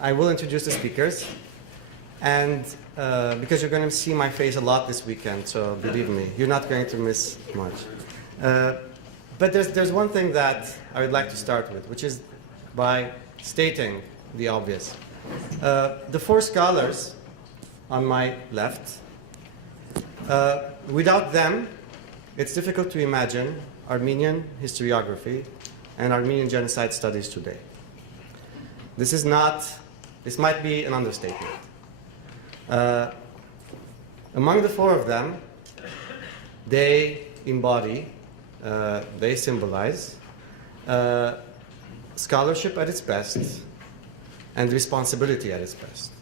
I will introduce the speakers, and because you're going to see my face a lot this weekend, so believe me, you're not going to miss much. But there's one thing that I would like to start with, which is by stating the obvious. The four scholars on my left, without them, it's difficult to imagine Armenian historiography and Armenian genocide studies today. This might be an understatement. Among the four of them, they embody, they symbolize scholarship at its best and responsibility at its best.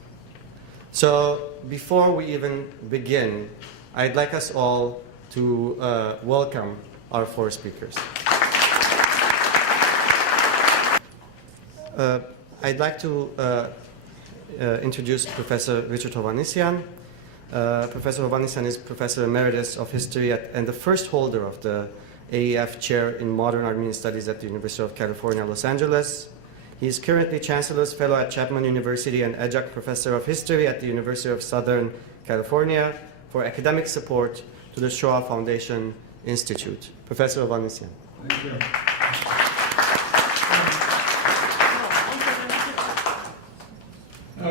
So before we even begin, I'd like us all to welcome our four speakers. I'd like to introduce Professor Richard Hovannisian. Professor Hovannisian is Professor Emeritus of History and the first holder of the AEF Chair in Modern Armenian Studies at the University of California, Los Angeles. He is currently Chancellor's Fellow at Chapman University and Adjunct Professor of History at the University of Southern California for academic support to the Shoah Foundation Institute. Professor Hovannisian. Thank you.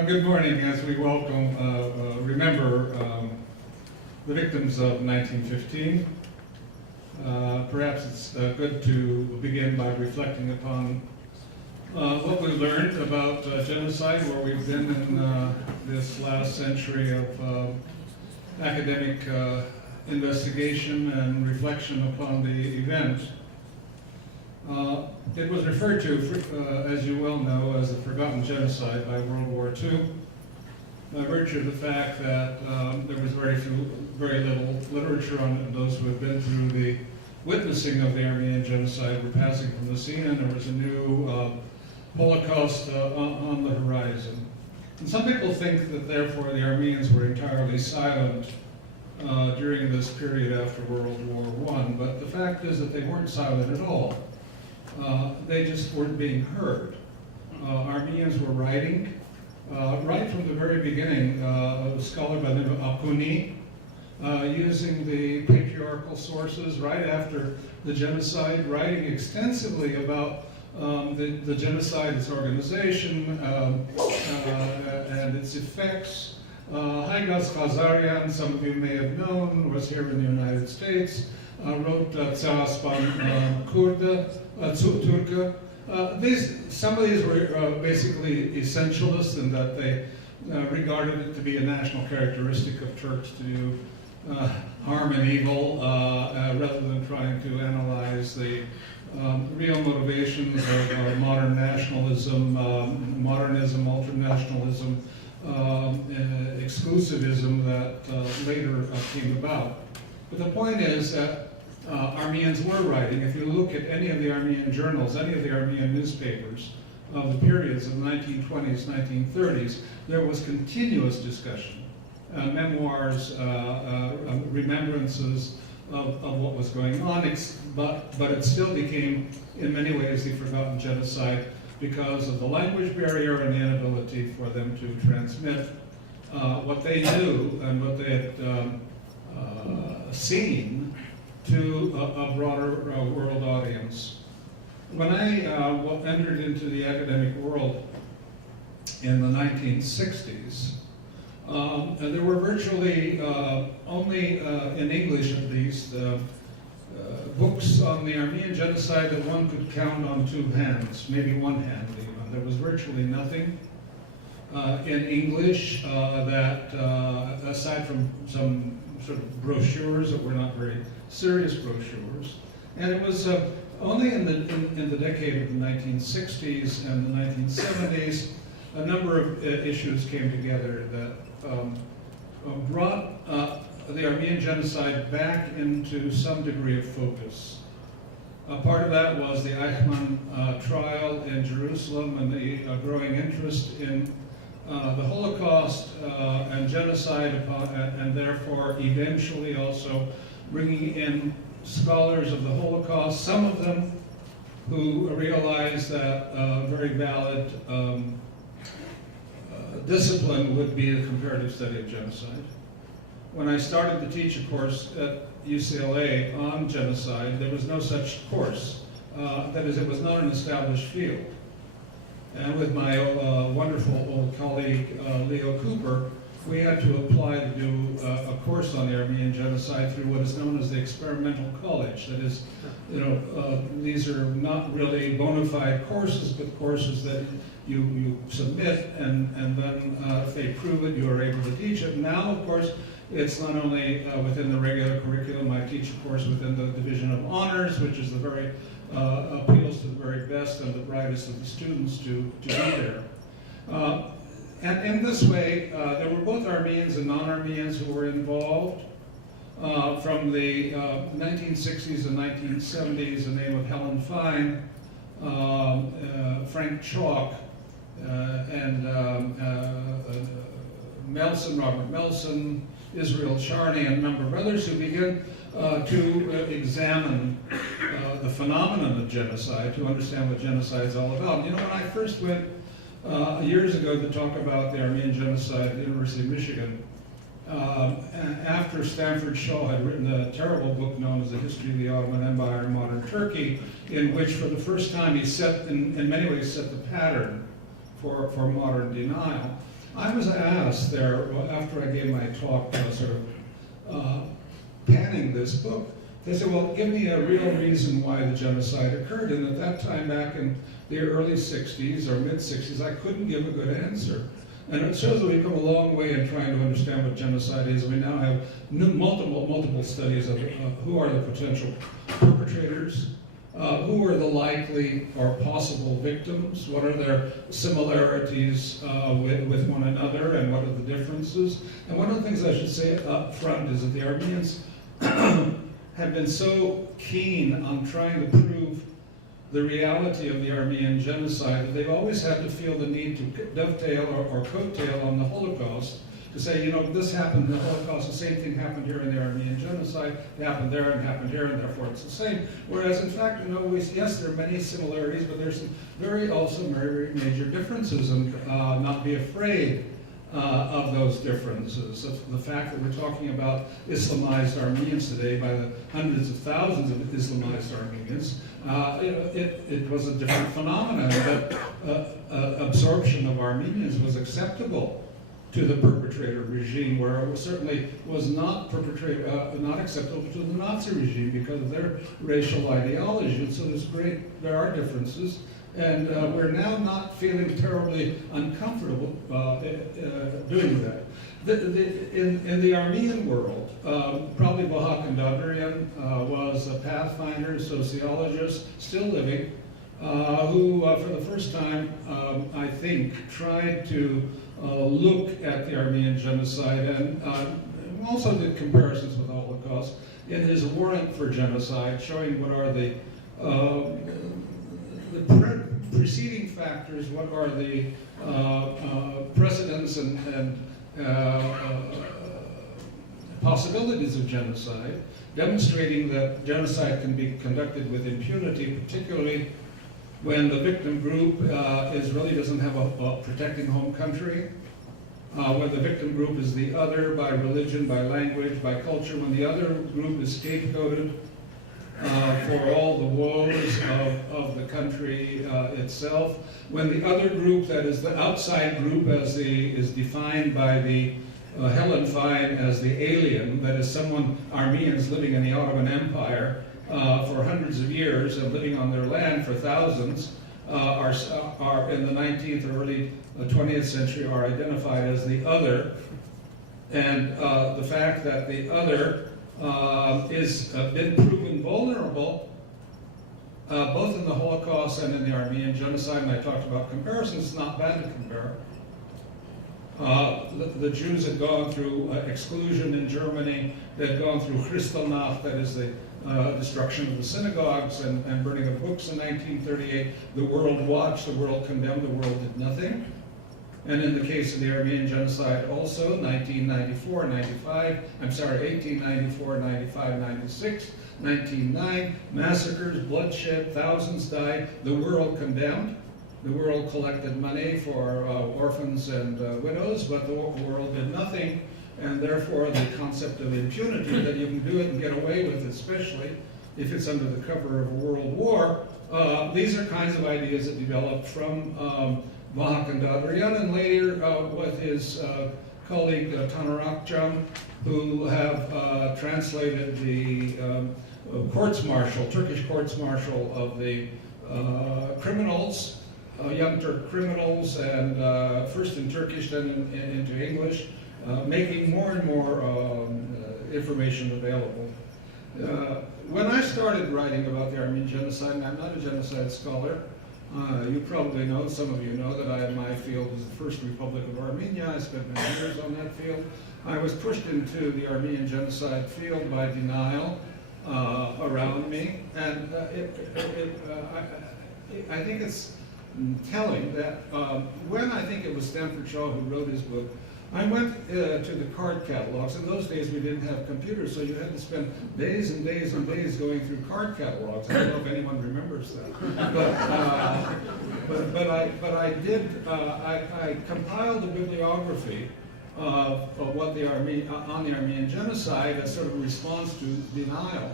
Good morning. As we remember the victims of 1915, perhaps it's good to begin by reflecting upon what we learned about genocide, where we've been in this last century of academic investigation and reflection upon the event. It was referred to, as you well know, as the forgotten genocide by World War II, by virtue of the fact that there was very little literature on those who had been through the witnessing of the Armenian genocide were passing from the scene, and there was a new Holocaust on the horizon. And some people think that therefore the Armenians were entirely silent during this period after World War I, but the fact is that they weren't silent at all. They just weren't being heard. Armenians were writing, right from the very beginning. A scholar by the name of Akuni, using the patriarchal sources right after the genocide, writing extensively about the genocide, its organization, and its effects. Haigaz Khazarian, some of you may have known, was here in the United States, wrote Tsaraspan Kurda, Turka. Some of these were basically essentialists in that they regarded it to be a national characteristic of Turks to do harm and evil rather than trying to analyze the real motivations of modern nationalism, modernism, ultranationalism, exclusivism that later came about. But the point is that Armenians were writing. If you look at any of the Armenian journals, any of the Armenian newspapers of the periods of 1920s, 1930s, there was continuous discussion, memoirs, remembrances of what was going on, but it still became, in many ways, the forgotten genocide because of the language barrier and the inability for them to transmit what they knew and what they had seen to a broader world audience. When I entered into the academic world in the 1960s, there were virtually only, in English at least, books on the Armenian genocide that one could count on two hands, maybe one hand even. There was virtually nothing in English that, aside from some sort of brochures that were not very serious brochures. And it was only in the decade of the 1960s and the 1970s, a number of issues came together that brought the Armenian genocide back into some degree of focus. Part of that was the Eichmann trial in Jerusalem and the growing interest in the Holocaust and genocide, and therefore eventually also bringing in scholars of the Holocaust, some of them who realized that very valid discipline would be the comparative study of genocide. When I started to teach a course at UCLA on genocide, there was no such course. That is, it was not an established field. And with my wonderful old colleague, Leo Cooper, we had to apply to do a course on the Armenian Genocide through what is known as the experimental college. That is, these are not really bona fide courses, but courses that you submit, and then if they prove it, you are able to teach it. Now, of course, it's not only within the regular curriculum. I teach a course within the Division of Honors, which is the very appeals to the very best and the brightest of the students to be there. And in this way, there were both Armenians and non-Armenians who were involved. From the 1960s and 1970s, the name of Helen Fine, Frank Chalk, and Melson, Robert Melson, Israel Charney, and a number of others who began to examine the phenomenon of genocide, to understand what genocide is all about. You know, when I first went years ago to talk about the Armenian Genocide at the University of Michigan, after Stanford Shaw had written a terrible book known as The History of the Ottoman Empire in Modern Turkey, in which for the first time he set, in many ways, set the pattern for modern denial. I was asked there, after I gave my talk, panning this book, they said, well, give me a real reason why the genocide occurred. And at that time, back in the early 60s or mid-60s, I couldn't give a good answer. And it shows that we've come a long way in trying to understand what genocide is. We now have multiple studies of who are the potential perpetrators, who are the likely or possible victims, what are their similarities with one another, and what are the differences. And one of the things I should say up front is that the Armenians have been so keen on trying to prove the reality of the Armenian Genocide that they've always had to feel the need to dovetail or coattail on the Holocaust, to say, you know, this happened in the Holocaust, the same thing happened here in the Armenian Genocide, it happened there and happened here, and therefore it's the same. Whereas, in fact, you know, yes, there are many similarities, but there's some very major differences, and not be afraid of those differences. The fact that we're talking about Islamized Armenians today by the hundreds of thousands of Islamized Armenians, it was a different phenomenon, that absorption of Armenians was acceptable to the perpetrator regime, where it certainly was not acceptable to the Nazi regime because of their racial ideology. And so there are differences. And we're now not feeling terribly uncomfortable doing that. In the Armenian world, probably Baha Kandavarian was a pathfinder, sociologist, still living, who for the first time, I think, tried to look at the Armenian Genocide and also did comparisons with the Holocaust in his warrant for genocide, showing what are the preceding factors, what are the precedents and possibilities of genocide, demonstrating that genocide can be conducted with impunity, particularly when the victim group really doesn't have a protecting home country, when the victim group is the other by religion, by language, by culture, when the other group is scapegoated for all the woes of the country itself, when the other group, that is the outside group, is defined by the Helen Fine as the alien, that is Armenians living in the Ottoman Empire for hundreds of years and living on their land for thousands, are in the 19th or early 20th century are identified as the other, and the fact that the other is been proven vulnerable both in the Holocaust and in the Armenian Genocide, and I talked about comparisons. It's not bad to compare. The Jews had gone through exclusion in Germany. They had gone through Kristallnacht, that is the destruction of the synagogues and burning of books in 1938. The world watched, the world condemned, the world did nothing. And in the case of the Armenian Genocide also, 1894, 95, 96, 1909, massacres, bloodshed, thousands died, the world condemned. the world collected money for orphans and widows, but the world did nothing, and therefore the concept of impunity, that you can do it and get away with it, especially if it's under the cover of a world war, these are kinds of ideas that developed from Vahak and Dadrian, and later with his colleague Tanarakjam, who have translated the Turkish courts-martial of the criminals, Young Turk criminals, and first in Turkish, then into English, making more and more information available. When I started writing about the Armenian Genocide, and I'm not a genocide scholar, you probably know, some of you know, that my field is the First Republic of Armenia. I spent many years on that field. I was pushed into the Armenian Genocide field by denial around me, and I think it's telling that when I think it was Stanford Shaw who wrote his book, I went to the card catalogs. In those days, we didn't have computers, so you had to spend days and days and days going through card catalogs. I don't know if anyone remembers that, but I did. I compiled a bibliography of what on the Armenian Genocide as sort of a response to denial.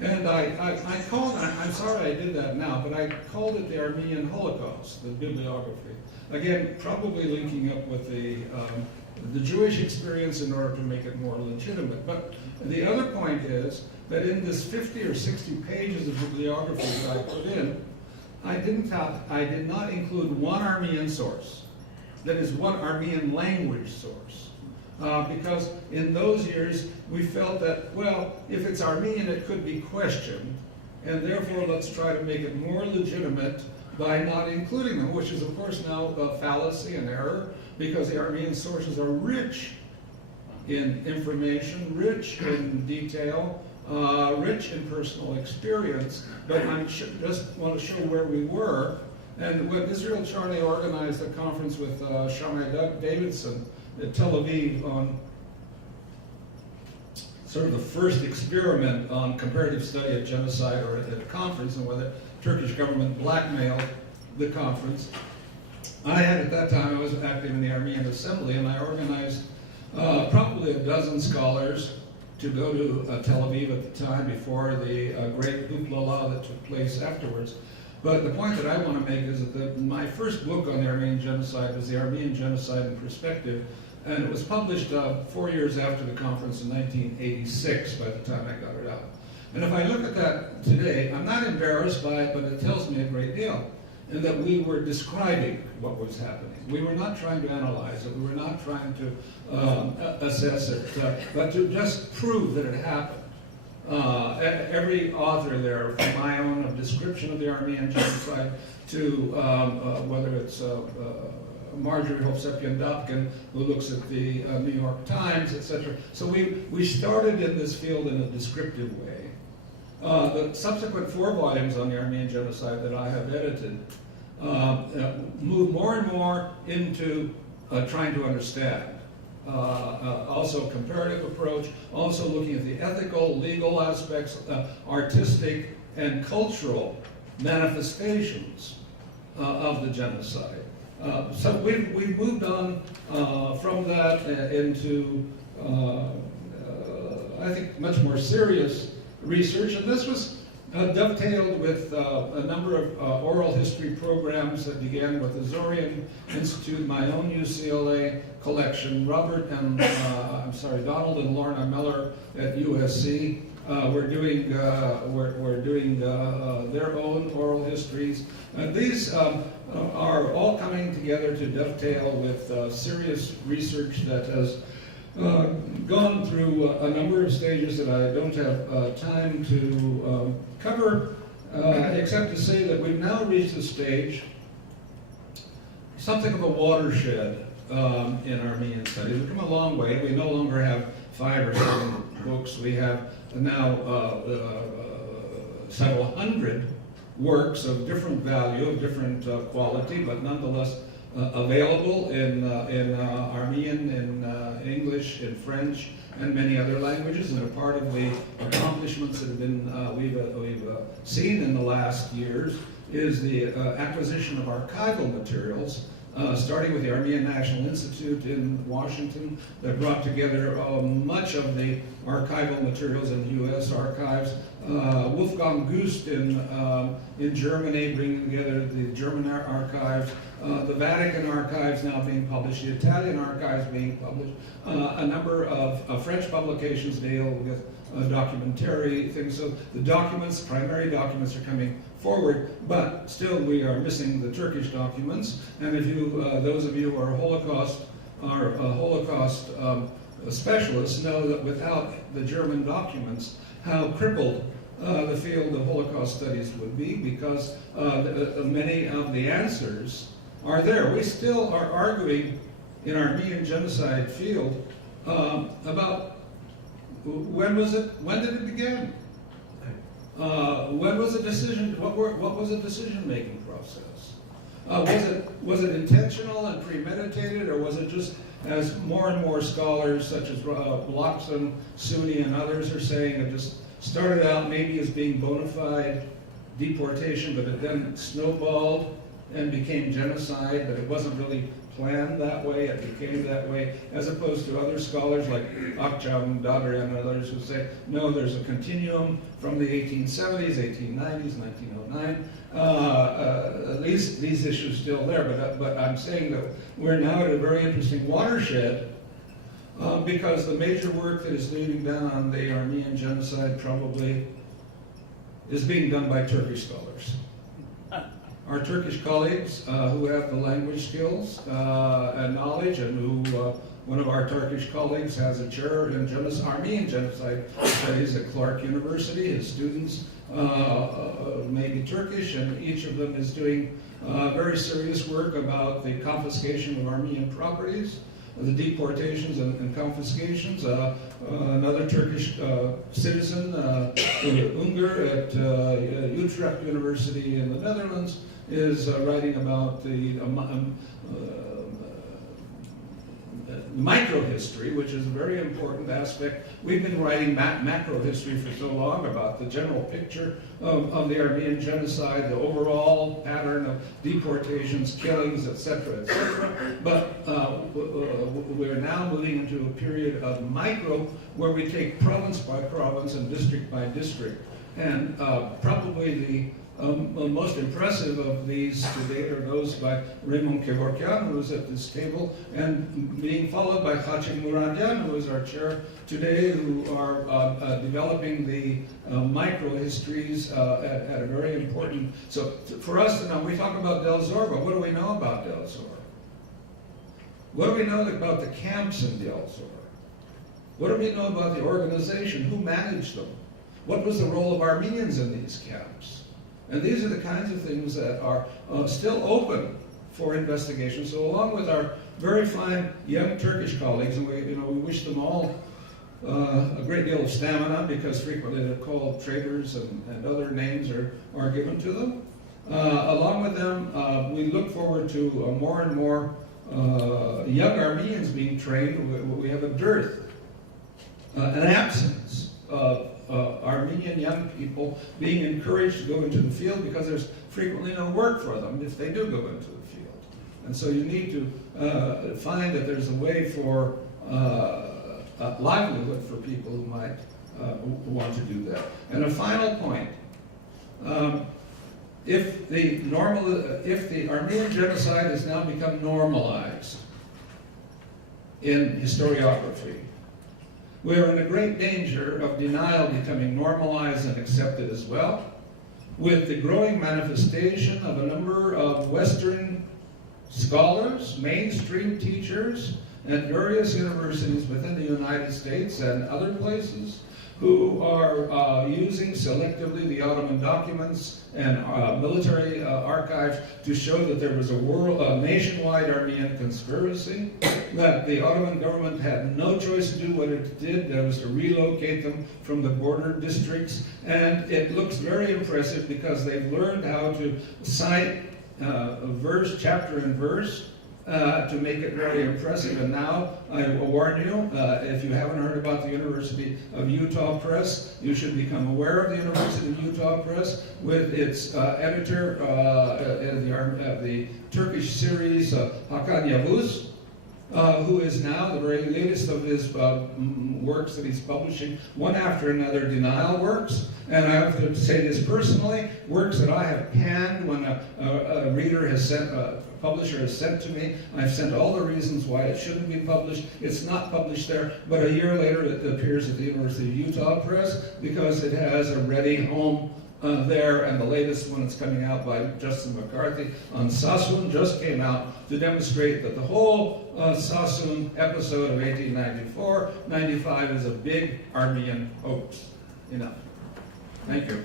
And I called, I'm sorry I did that now, but I called it the Armenian Holocaust, the bibliography. Again, probably linking up with the Jewish experience in order to make it more legitimate. But the other point is that in this 50 or 60 pages of bibliography that I put in, I did not include one Armenian source, that is one Armenian language source. Because in those years, we felt that, well, if it's Armenian, it could be questioned, and therefore let's try to make it more legitimate by not including them, which is of course now a fallacy and error, because the Armenian sources are rich in information, rich in detail, rich in personal experience, but I just want to show where we were. And when Israel Charney organized a conference with Shammai Davidson at Tel Aviv on sort of the first experiment on comparative study of genocide, or at a conference, and whether the Turkish government blackmailed the conference. I had, at that time, I was active in the Armenian Assembly, and I organized probably a dozen scholars to go to Tel Aviv at the time, before the great hoopla that took place afterwards. But the point that I want to make is that my first book on the Armenian Genocide was The Armenian Genocide in Perspective, and it was published 4 years after the conference in 1986, by the time I got it out. And if I look at that today, I'm not embarrassed by it, but it tells me a great deal, in that we were describing what was happening. We were not trying to analyze it, we were not trying to assess it, but to just prove that it happened. Every author there, from my own description of the Armenian Genocide to whether it's Marjorie Hovsepian-Dopkin, who looks at the New York Times, etc. So we started in this field in a descriptive way. The subsequent 4 volumes on the Armenian Genocide that I have edited move more and more into trying to understand. Also comparative approach, also looking at the ethical, legal aspects, artistic and cultural manifestations of the genocide. So we've moved on from that into, I think, much more serious research, and this was dovetailed with a number of oral history programs that began with the Zorian Institute, my own UCLA collection, Donald and Lorna Miller at USC. We're doing their own oral histories. These are all coming together to dovetail with serious research that has gone through a number of stages that I don't have time to cover, except to say that we've now reached a stage, something of a watershed in Armenian studies. We've come a long way. We no longer have 5 or 7 books. We have now several hundred works of different value, of different quality, but nonetheless available in Armenian, in English, in French, and many other languages, and are part of the accomplishments that have been we've seen in the last years is the acquisition of archival materials, starting with the Armenian National Institute in Washington that brought together much of the archival materials in the U.S. archives. Wolfgang Gust in Germany, bringing together the German archives, the Vatican archives now being published, the Italian archives being published, a number of French publications deal with documentary things. So the documents, primary documents, are coming forward, but still we are missing the Turkish documents. And if you, those of you who are Holocaust specialists, know that without the German documents, how crippled the field of Holocaust studies would be, because many of the answers are there. We still are arguing in our Armenian genocide field about when did it begin? When was the decision? What was the decision-making process? Was it intentional and premeditated, or was it just, as more and more scholars such as Bloxham, Sunni, and others are saying, it just started out maybe as being bona fide deportation, but it then snowballed and became genocide, but it wasn't really planned that way, it became that way, as opposed to other scholars like Akçam, Dadrian, and others who say, no, there's a continuum from the 1870s, 1890s, 1909. These issues still there, but I'm saying that we're now at a very interesting watershed because the major work that is leading down on the Armenian genocide probably is being done by Turkish scholars. Our Turkish colleagues who have the language skills and knowledge, and who, one of our Turkish colleagues has a chair in Armenian genocide studies at Clark University. His students may be Turkish, and each of them is doing very serious work about the confiscation of Armenian properties, the deportations and confiscations. Another Turkish citizen, Unger at Utrecht University in the Netherlands, is writing about the microhistory, which is a very important aspect. We've been writing macro history for so long about the general picture of the Armenian genocide, the overall pattern of deportations, killings, etc., etc. But we're now moving into a period of micro, where we take province by province and district by district. And probably the most impressive of these to date are those by Raymond Kevorkian, who is at this table, and being followed by Khatchig Mouradian, who is our chair today, who are developing the micro-histories at a very important... So for us, now we talk about Del Zorba. What do we know about Del Zorba? What do we know about the camps in Del Zorba? What do we know about the organization? Who managed them? What was the role of Armenians in these camps? And these are the kinds of things that are still open for investigation. So along with our very fine young Turkish colleagues, and we wish them all a great deal of stamina, because frequently they're called traitors and other names are given to them. Along with them, we look forward to more and more young Armenians being trained. We have a dearth, an absence of Armenian young people being encouraged to go into the field, because there's frequently no work for them if they do go into the field. And so you need to find that there's a way for a livelihood for people who might want to do that. And a final point, if the Armenian genocide has now become normalized in historiography, we're in a great danger of denial becoming normalized and accepted as well, with the growing manifestation of a number of Western scholars, mainstream teachers, at various universities within the United States and other places, who are using selectively the Ottoman documents and military archives to show that there was a nationwide Armenian conspiracy, that the Ottoman government had no choice to do what it did, that was to relocate them from the border districts. And it looks very impressive, because they've learned how to cite verse, chapter and verse, to make it very impressive. And now, I warn you, if you haven't heard about the University of Utah Press, you should become aware of the University of Utah Press with its editor of the Turkish series, Hakan Yavuz, who is now the very latest of his works that he's publishing, one after another, denial works. And I have to say this personally, works that I have panned when a reader has sent, a publisher has sent to me. I've sent all the reasons why it shouldn't be published. It's not published there, but a year later it appears at the University of Utah Press because it has a ready home there, and the latest one is coming out by Justin McCarthy on Sassoon just came out to demonstrate that the whole Sassoon episode of 1894-95 is a big Armenian hoax. Enough. Thank you.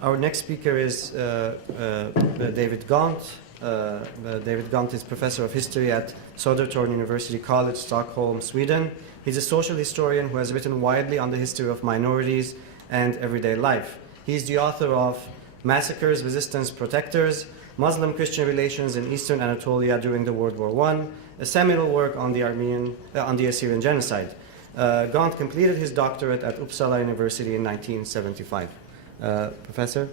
Our next speaker is David Gaunt. David Gaunt is professor of history at Södertörn University College, Stockholm, Sweden. He's a social historian who has written widely on the history of minorities and everyday life. He's the author of Massacres, Resistance, Protectors, Muslim-Christian Relations in Eastern Anatolia during the World War I, a seminal work on the Assyrian Genocide. Gaunt completed his doctorate at Uppsala University in 1975. Professor?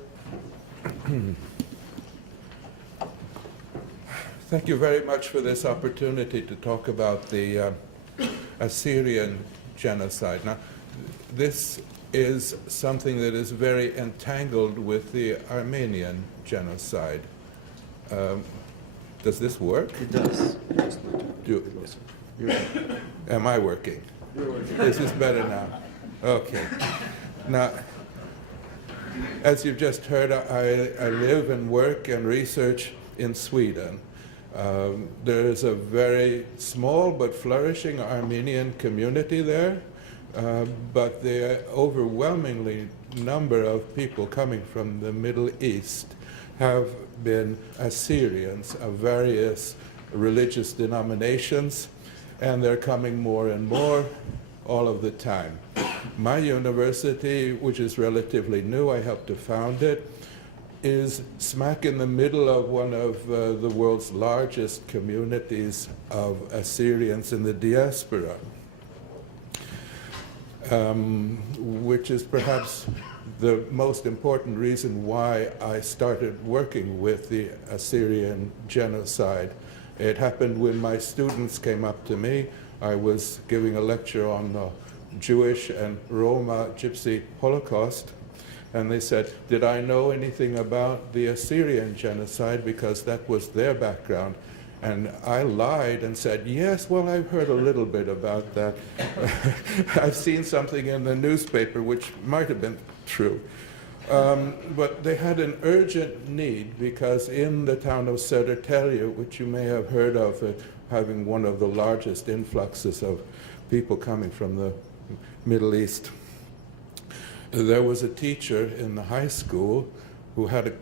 Thank you very much for this opportunity to talk about the Assyrian genocide. Now, this is something that is very entangled with the Armenian genocide. Does this work? It does. Am I working? You're working. This is better now. Okay. Now, as you've just heard, I live and work and research in Sweden. There is a very small but flourishing Armenian community there, but the overwhelmingly number of people coming from the Middle East have been Assyrians of various religious denominations, and they're coming more and more all of the time. My university, which is relatively new, I helped to found it, is smack in the middle of one of the world's largest communities of Assyrians in the diaspora, which is perhaps the most important reason why I started working with the Assyrian genocide. It happened when my students came up to me. I was giving a lecture on the Jewish and Roma Gypsy Holocaust, and they said, did I know anything about the Assyrian genocide, because that was their background? And I lied and said, yes, well, I've heard a little bit about that. I've seen something in the newspaper which might have been true. But they had an urgent need, because in the town of Södertälje, which you may have heard of, having one of the largest influxes of people coming from the Middle East, there was a teacher in the high school who had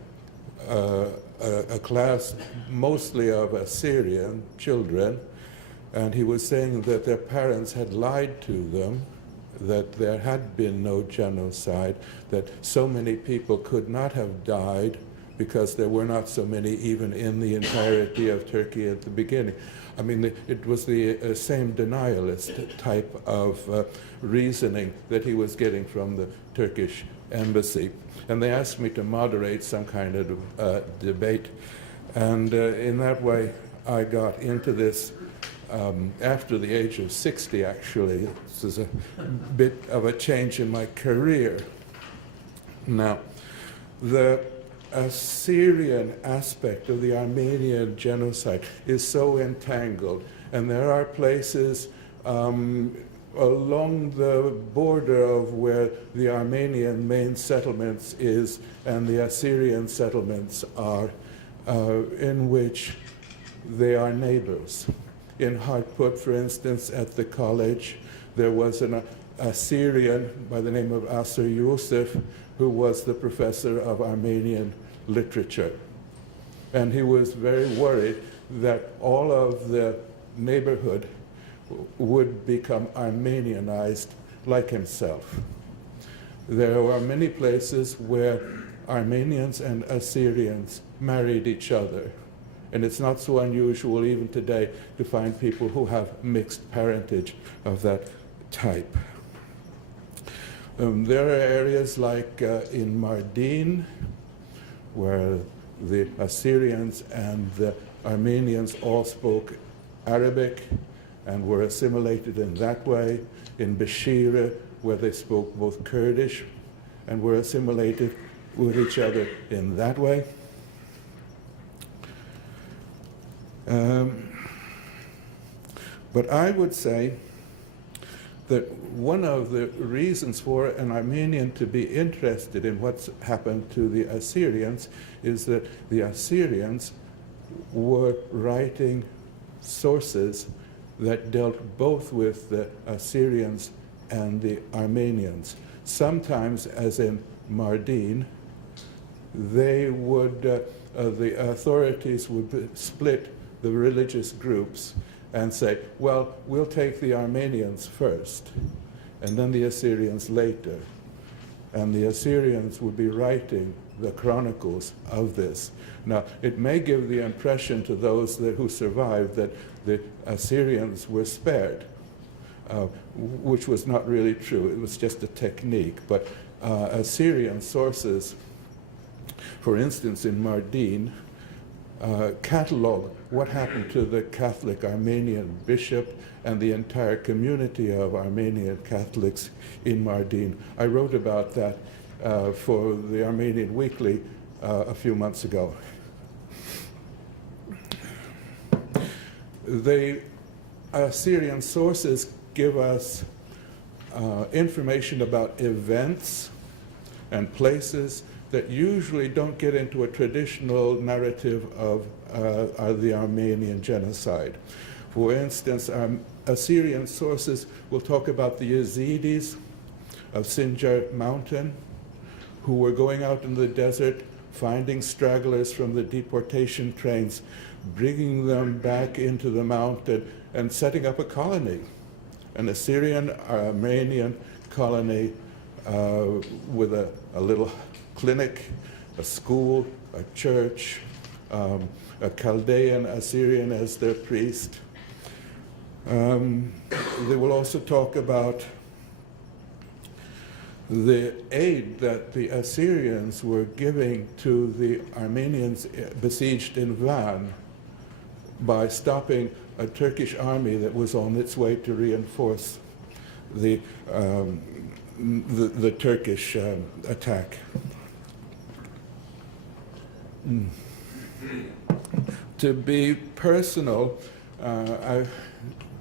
a class mostly of Assyrian children, and he was saying that their parents had lied to them, that there had been no genocide, that so many people could not have died because there were not so many even in the entirety of Turkey at the beginning. I mean, it was the same denialist type of reasoning that he was getting from the Turkish embassy. And they asked me to moderate some kind of debate. And in that way, I got into this after the age of 60, actually. This is a bit of a change in my career. Now, the Assyrian aspect of the Armenian genocide is so entangled, and there are places along the border of where the Armenian main settlements is and the Assyrian settlements are, in which they are neighbors. In Hartput, for instance, at the college, there was an Assyrian by the name of Asir Yusuf, who was the professor of Armenian literature. And he was very worried that all of the neighborhood would become Armenianized like himself. There are many places where Armenians and Assyrians married each other. And it's not so unusual even today to find people who have mixed parentage of that type. There are areas like in Mouradian, where the Assyrians and the Armenians all spoke Arabic and were assimilated in that way. In Bashira, where they spoke both Kurdish and were assimilated with each other in that way. But I would say that one of the reasons for an Armenian to be interested in what's happened to the Assyrians is that the Assyrians were writing sources that dealt both with the Assyrians and the Armenians. Sometimes, as in Mouradian, they would, the authorities would split the religious groups and say, well, we'll take the Armenians first, and then the Assyrians later. And the Assyrians would be writing the chronicles of this. Now, it may give the impression to those who survived that the Assyrians were spared, which was not really true. It was just a technique. But Assyrian sources, for instance, in Mouradian, catalog what happened to the Catholic Armenian bishop and the entire community of Armenian Catholics in Mouradian. I wrote about that for the Armenian Weekly a few months ago. The Assyrian sources give us information about events and places that usually don't get into a traditional narrative of the Armenian Genocide. For instance, Assyrian sources will talk about the Yazidis of Sinjar Mountain, who were going out in the desert, finding stragglers from the deportation trains, bringing them back into the mountain, and setting up a colony, an Assyrian-Armenian colony with a little clinic, a school, a church, a Chaldean Assyrian as their priest. They will also talk about the aid that the Assyrians were giving to the Armenians besieged in Van by stopping a Turkish army that was on its way to reinforce the Turkish attack. To be personal, I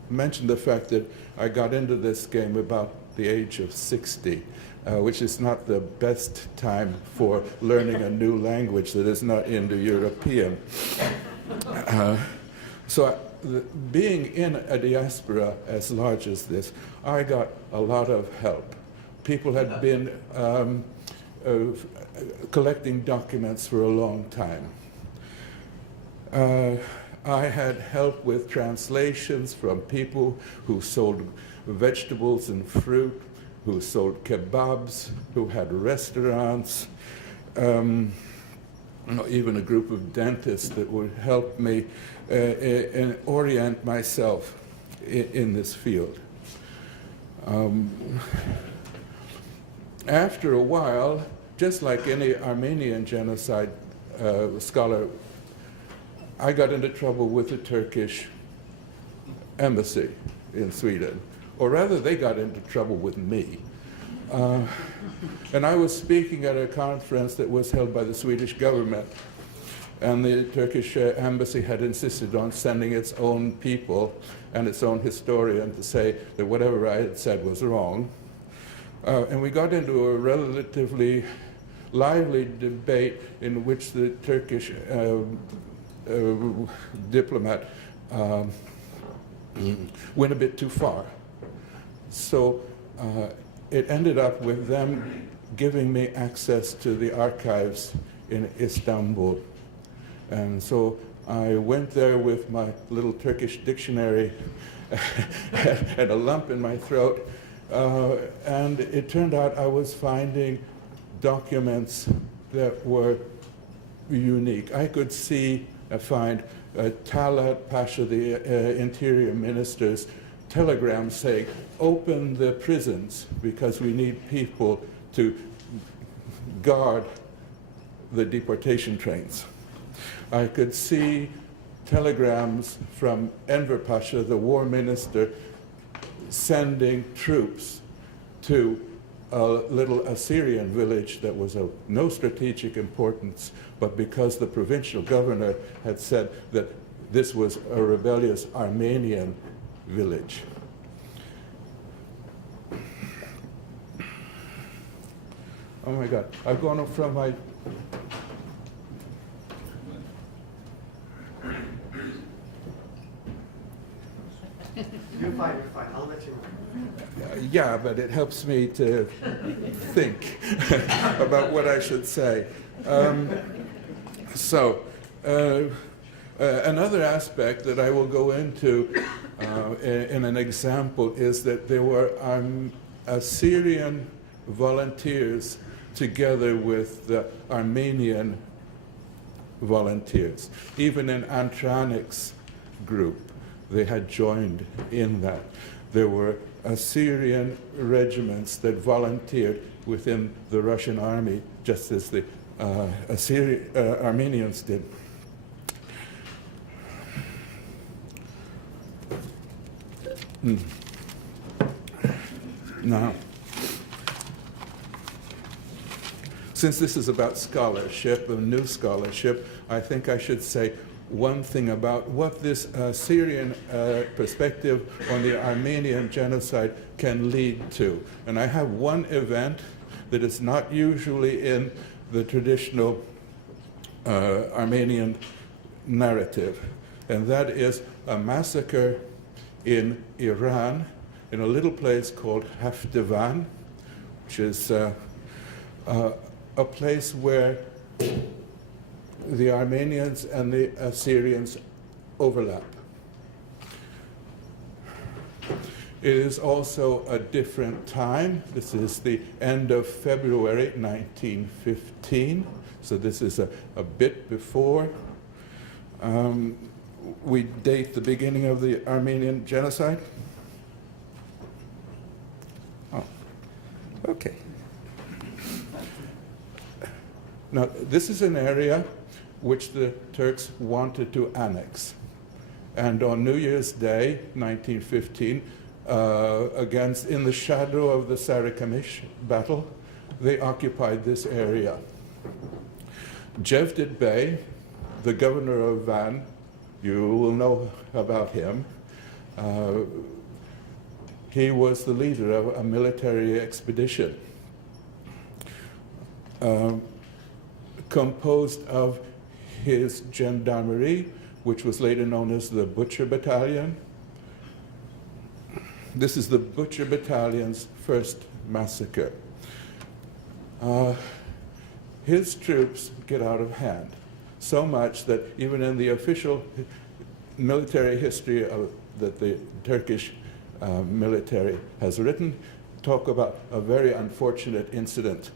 mentioned the fact that I got into this game about the age of 60, which is not the best time for learning a new language that is not Indo-European. So being in a diaspora as large as this, I got a lot of help. People had been collecting documents for a long time. I had help with translations from people who sold vegetables and fruit, who sold kebabs, who had restaurants, even a group of dentists that would help me and orient myself in this field. After a while, just like any Armenian genocide scholar, I got into trouble with the Turkish embassy in Sweden. Or rather, they got into trouble with me. And I was speaking at a conference that was held by the Swedish government. And the Turkish embassy had insisted on sending its own people and its own historian to say that whatever I had said was wrong. And we got into a relatively lively debate in which the Turkish diplomat went a bit too far. So it ended up with them giving me access to the archives in Istanbul. And so I went there with my little Turkish dictionary and a lump in my throat. And it turned out I was finding documents that were unique. I could find Talat Pasha, the Interior Minister's telegram saying, open the prisons because we need people to guard the deportation trains. I could see telegrams from Enver Pasha, the war minister, sending troops to a little Assyrian village that was of no strategic importance, but because the provincial governor had said that this was a rebellious Armenian village. Oh my God, I've gone from my... You're fine, I'll let you know. Yeah, but it helps me to think about what I should say. Another aspect that I will go into in an example is that there were Assyrian volunteers together with the Armenian volunteers. Even in Antranik's group, they had joined in that. There were Assyrian regiments that volunteered within the Russian army, just as the Armenians did. Now, since this is about scholarship, a new scholarship, I think I should say one thing about what this Syrian perspective on the Armenian genocide can lead to. And I have one event that is not usually in the traditional Armenian narrative, and that is a massacre in Iran in a little place called Haftevan, which is a place where the Armenians and the Assyrians overlap. It is also a different time. This is the end of February 1915, so this is a bit before. We date the beginning of the Armenian Genocide. Oh, okay. Now, this is an area which the Turks wanted to annex. And on New Year's Day, 1915, in the shadow of the Sarikamish battle, they occupied this area. Jevdet Bey, the governor of Van, you will know about him. He was the leader of a military expedition composed of his gendarmerie, which was later known as the Butcher Battalion. This is the Butcher Battalion's first massacre. His troops get out of hand, so much that even in the official military history that the Turkish military has written, talk about a very unfortunate incident.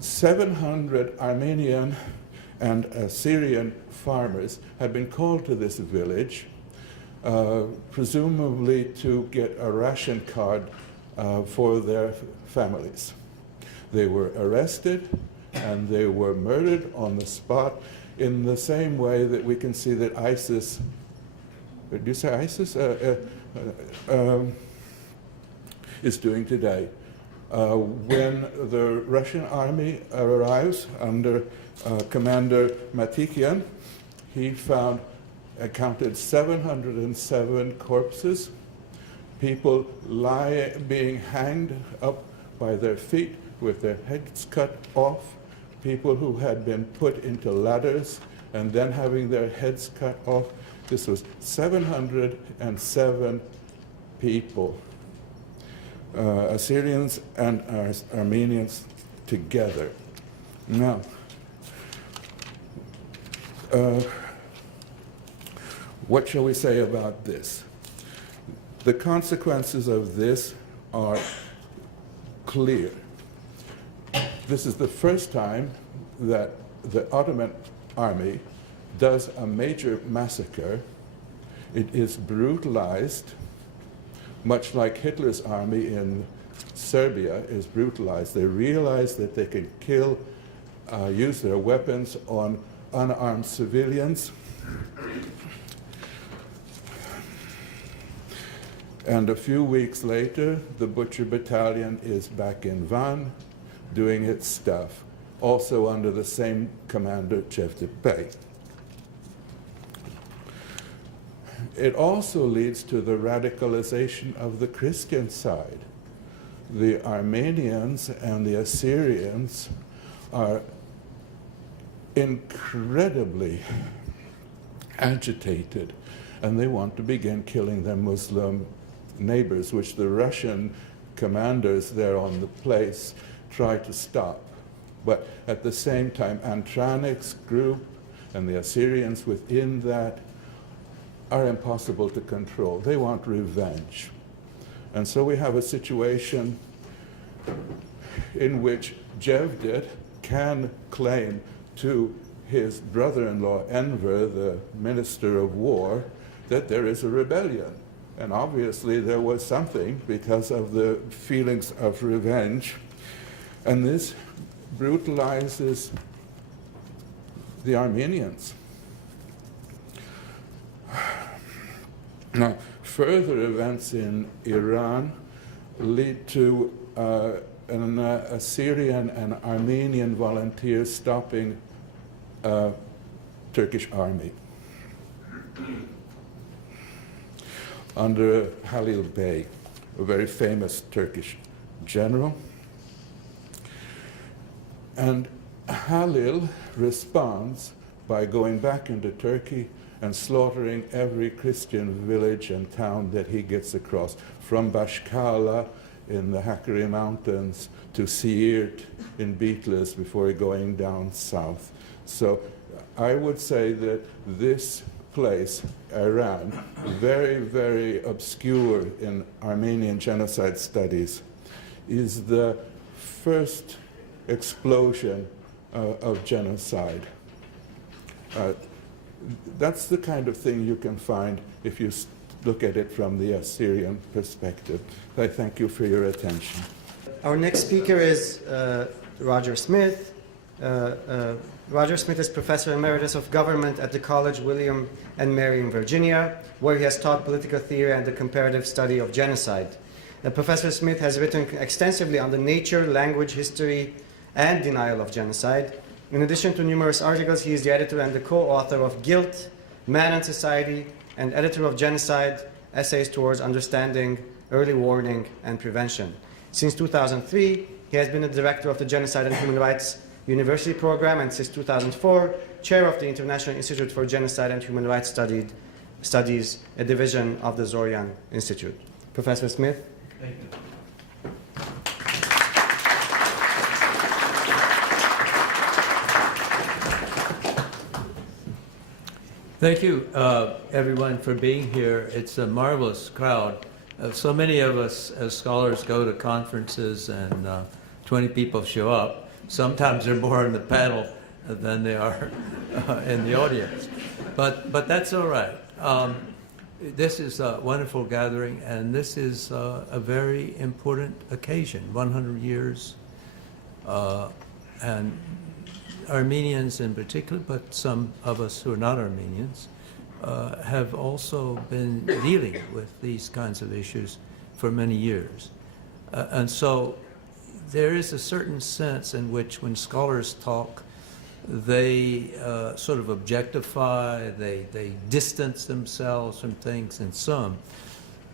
700 Armenian and Assyrian farmers had been called to this village, presumably to get a ration card for their families. They were arrested and they were murdered on the spot in the same way that we can see that ISIS, do you say ISIS? Is doing today. When the Russian army arrives under Commander Matikian, he counted 707 corpses, people being hanged up by their feet with their heads cut off, people who had been put into ladders and then having their heads cut off. This was 707 people, Assyrians and Armenians together. Now, what shall we say about this? The consequences of this are clear. this is the first time that the Ottoman army does a major massacre. It is brutalized, much like Hitler's army in Serbia is brutalized. They realize that they can kill, use their weapons on unarmed civilians. And a few weeks later, the Butcher Battalion is back in Van doing its stuff, also under the same commander, Chef de Paix. It also leads to the radicalization of the Christian side. The Armenians and the Assyrians are incredibly agitated, and they want to begin killing their Muslim neighbors, which the Russian commanders there on the place try to stop. But at the same time, Antranik's group and the Assyrians within that are impossible to control. They want revenge. And so we have a situation in which Jevdet can claim to his brother-in-law Enver, the Minister of War, that there is a rebellion. And obviously there was something because of the feelings of revenge. And this brutalizes the Armenians. Now, further events in Iran lead to an Assyrian and Armenian volunteers stopping a Turkish army under Halil Bey, a very famous Turkish general. And Halil responds by going back into Turkey and slaughtering every Christian village and town that he gets across, from Bashkala in the Hakkari Mountains to Siirt in Bitlis before going down south. So I would say that this place, Iran, very, very obscure in Armenian genocide studies, is the first explosion of genocide. That's the kind of thing you can find if you look at it from the Assyrian perspective. I thank you for your attention. Our next speaker is Roger Smith. Roger Smith is Professor Emeritus of Government at the College William and Mary in Virginia, where he has taught political theory and the comparative study of genocide. Professor Smith has written extensively on the nature, language, history, and denial of genocide. In addition to numerous articles, he is the editor and the co-author of Guilt, Man and Society, and editor of Genocide, Essays Towards Understanding, Early Warning, and Prevention. Since 2003, he has been the director of the Genocide and Human Rights University Program, and since 2004, chair of the International Institute for Genocide and Human Rights Studies, a division of the Zorian Institute. Professor Smith. Thank you. Thank you, everyone, for being here. It's a marvelous crowd. So many of us as scholars go to conferences and 20 people show up. Sometimes they're more in the panel than they are in the audience. But that's all right. This is a wonderful gathering, and this is a very important occasion, 100 years. And Armenians in particular, but some of us who are not Armenians, have also been dealing with these kinds of issues for many years. And so there is a certain sense in which when scholars talk, they sort of objectify, they distance themselves from things in some.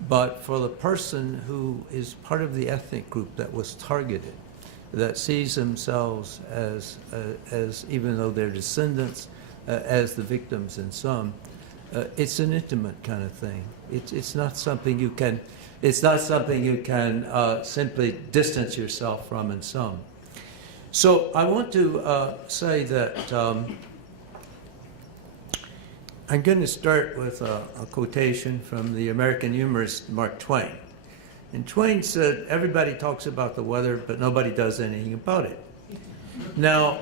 But for the person who is part of the ethnic group that was targeted, that sees themselves as even though they're descendants, as the victims in some, it's an intimate kind of thing. It's not something you can simply distance yourself from in some. So I want to say that I'm going to start with a quotation from the American humorist Mark Twain. And Twain said, everybody talks about the weather, but nobody does anything about it. Now,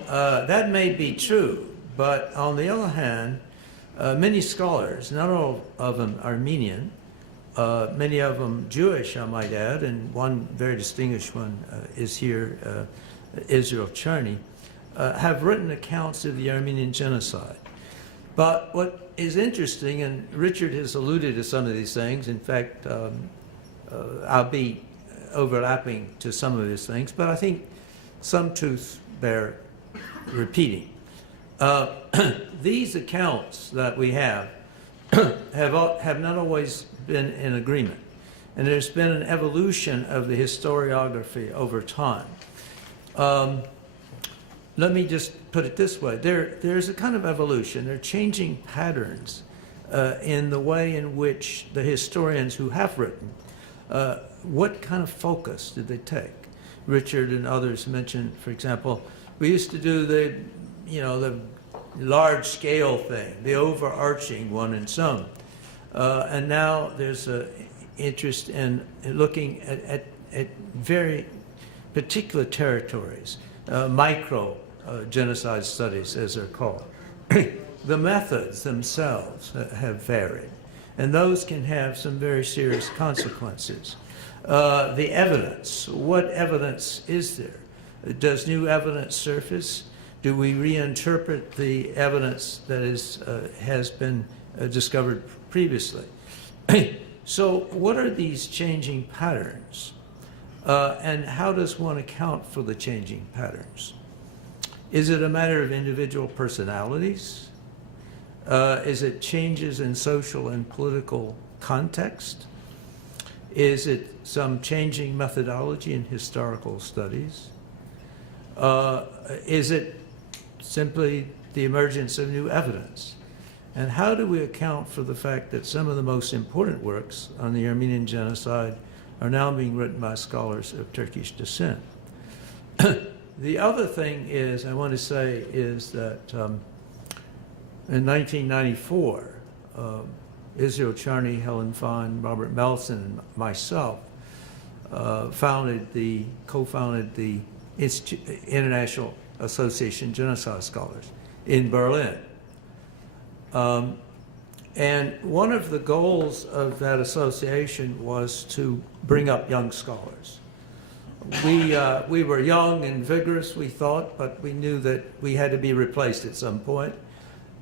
that may be true, but on the other hand, many scholars, not all of them Armenian, many of them Jewish, I might add, and one very distinguished one is here, Israel Charney, have written accounts of the Armenian Genocide. But what is interesting, and Richard has alluded to some of these things, in fact, I'll be overlapping to some of these things, but I think some truths bear repeating. These accounts that we have have not always been in agreement, and there's been an evolution of the historiography over time. Let me just put it this way. There's a kind of evolution. There are changing patterns in the way in which the historians who have written, what kind of focus did they take? Richard and others mentioned, for example, we used to do the large-scale thing, the overarching one in some. And now there's an interest in looking at very particular territories, micro genocide studies, as they're called. The methods themselves have varied, and those can have some very serious consequences. The evidence, what evidence is there? Does new evidence surface? Do we reinterpret the evidence that has been discovered previously? So what are these changing patterns? And how does one account for the changing patterns? Is it a matter of individual personalities? Is it changes in social and political context? Is it some changing methodology in historical studies? Is it simply the emergence of new evidence? And how do we account for the fact that some of the most important works on the Armenian Genocide are now being written by scholars of Turkish descent? The other thing is, I want to say, is that in 1994, Israel Charney, Helen Fine, Robert Melson, and myself co-founded the International Association of Genocide Scholars in Berlin. And one of the goals of that association was to bring up young scholars. We were young and vigorous, we thought, but we knew that we had to be replaced at some point.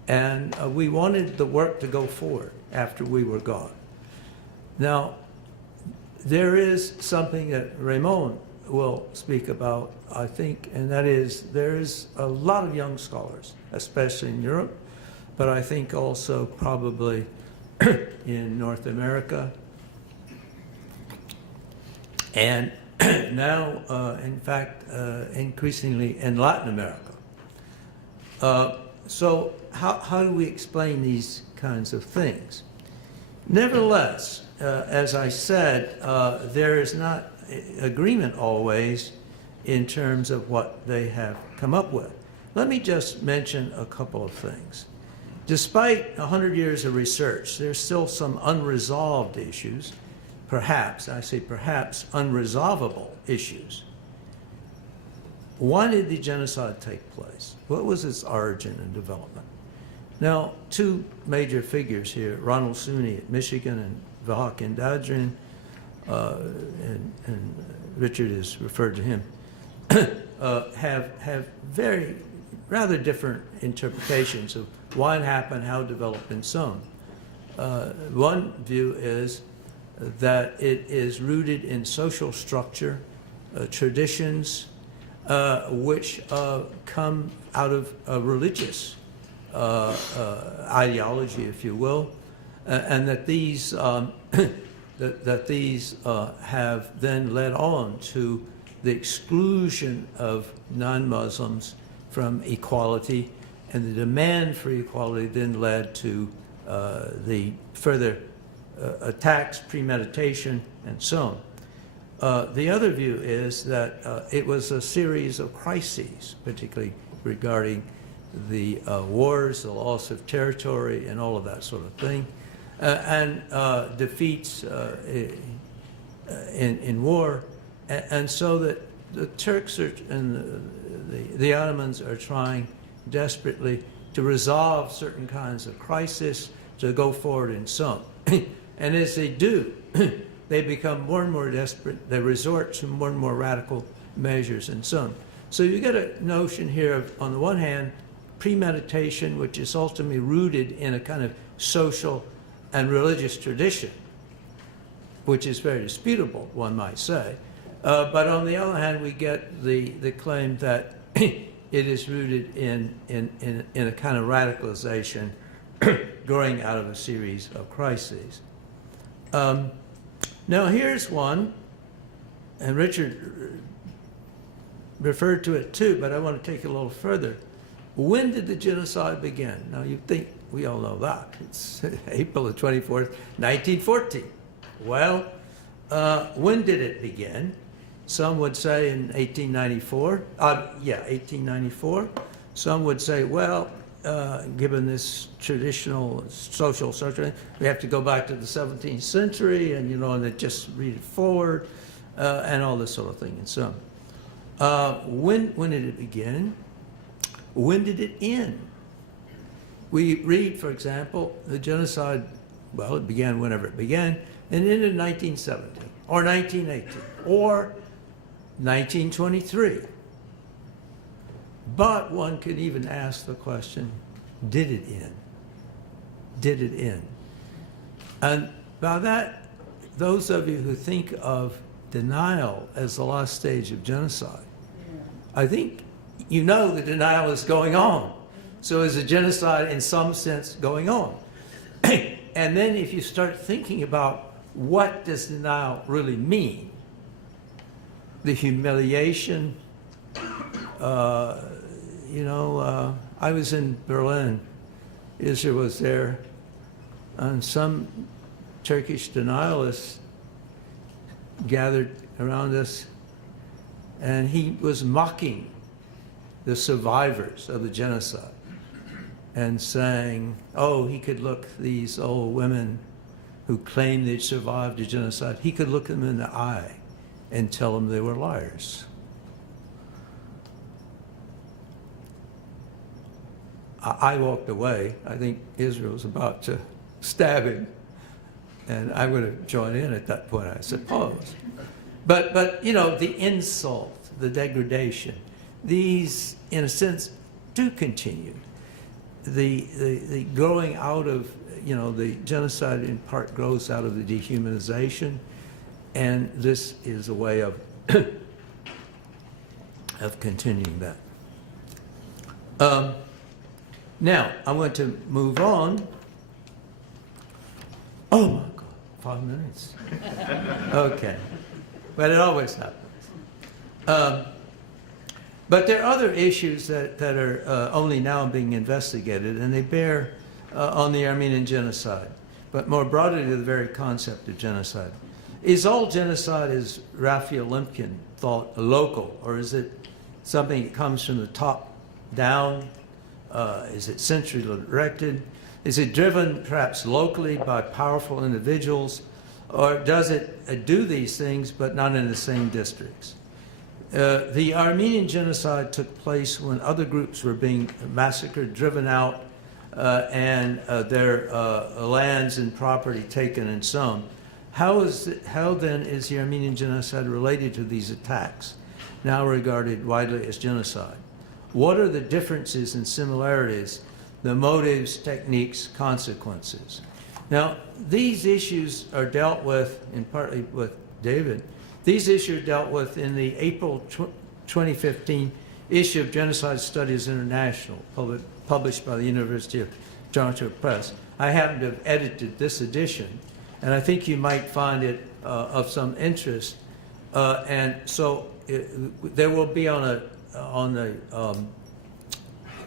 And we wanted the work to go forward after we were gone. Now, there is something that Raymond will speak about, I think, and that is there is a lot of young scholars, especially in Europe, but I think also probably in North America, and now, in fact, increasingly in Latin America. So how do we explain these kinds of things? Nevertheless, as I said, there is not agreement always in terms of what they have come up with. Let me just mention a couple of things. Despite 100 years of research, there's still some unresolved issues, perhaps, I say perhaps, unresolvable issues. Why did the genocide take place? What was its origin and development? Now, two major figures here, Ronald Sunni at Michigan and Kevorkian Dadrin, and Richard has referred to him, have very rather different interpretations of why it happened, how it developed, and so on. One view is that it is rooted in social structure, traditions, which come out of a religious ideology, if you will, and that these have then led on to the exclusion of non-Muslims from equality, and the demand for equality then led to the further attacks, premeditation, and so on. The other view is that it was a series of crises, particularly regarding the wars, the loss of territory, and all of that sort of thing, and defeats in war, and so that the Turks and the Ottomans are trying desperately to resolve certain kinds of crisis, to go forward in some. And as they do, they become more and more desperate. They resort to more and more radical measures in some. So you get a notion here of, on the one hand, premeditation, which is ultimately rooted in a kind of social and religious tradition, which is very disputable, one might say. But on the other hand, we get the claim that it is rooted in a kind of radicalization growing out of a series of crises. Now here's one, and Richard referred to it too, but I want to take it a little further. When did the genocide begin? Now you think we all know that. It's April the 24th, 1914. Well, when did it begin? Some would say in 1894. 1894. Some would say, well, given this traditional social structure, we have to go back to the 17th century, and and just read it forward, and all this sort of thing. And so, when did it begin? When did it end? We read, for example, the genocide. Well, it began whenever it began, and ended in 1917, or 1918, or 1923. But one could even ask the question, did it end? Did it end? And by that, those of you who think of denial as the last stage of genocide, I think you know the denial is going on. So is the genocide in some sense going on? And then if you start thinking about what does denial really mean, the humiliation, I was in Berlin, Israel was there, and some Turkish denialists gathered around us, and he was mocking the survivors of the genocide and saying, oh, he could look these old women who claimed they'd survived the genocide, he could look them in the eye and tell them they were liars. I walked away. I think Israel was about to stab him, and I'm going to join in at that point, I suppose. But the insult, the degradation, these, in a sense, do continue. The growing out of, the genocide in part grows out of the dehumanization, and this is a way of of continuing that. Now, I want to move on. Oh my God, 5 minutes. Okay, but it always happens. But there are other issues that are only now being investigated, and they bear on the Armenian genocide, but more broadly to the very concept of genocide. Is all genocide, as Raphael Lemkin thought, local, or is it something that comes from the top down? Is it centrally directed? Is it driven perhaps locally by powerful individuals? Or does it do these things but not in the same districts? The Armenian genocide took place when other groups were being massacred, driven out, and their lands and property taken and some. How then is the Armenian genocide related to these attacks, now regarded widely as genocide? What are the differences and similarities, the motives, techniques, consequences? Now, these issues are dealt with, and partly with David, these issues are dealt with in the April 2015 issue of Genocide Studies International, published by the University of Toronto Press. I happen to have edited this edition, and I think you might find it of some interest. And so there will be on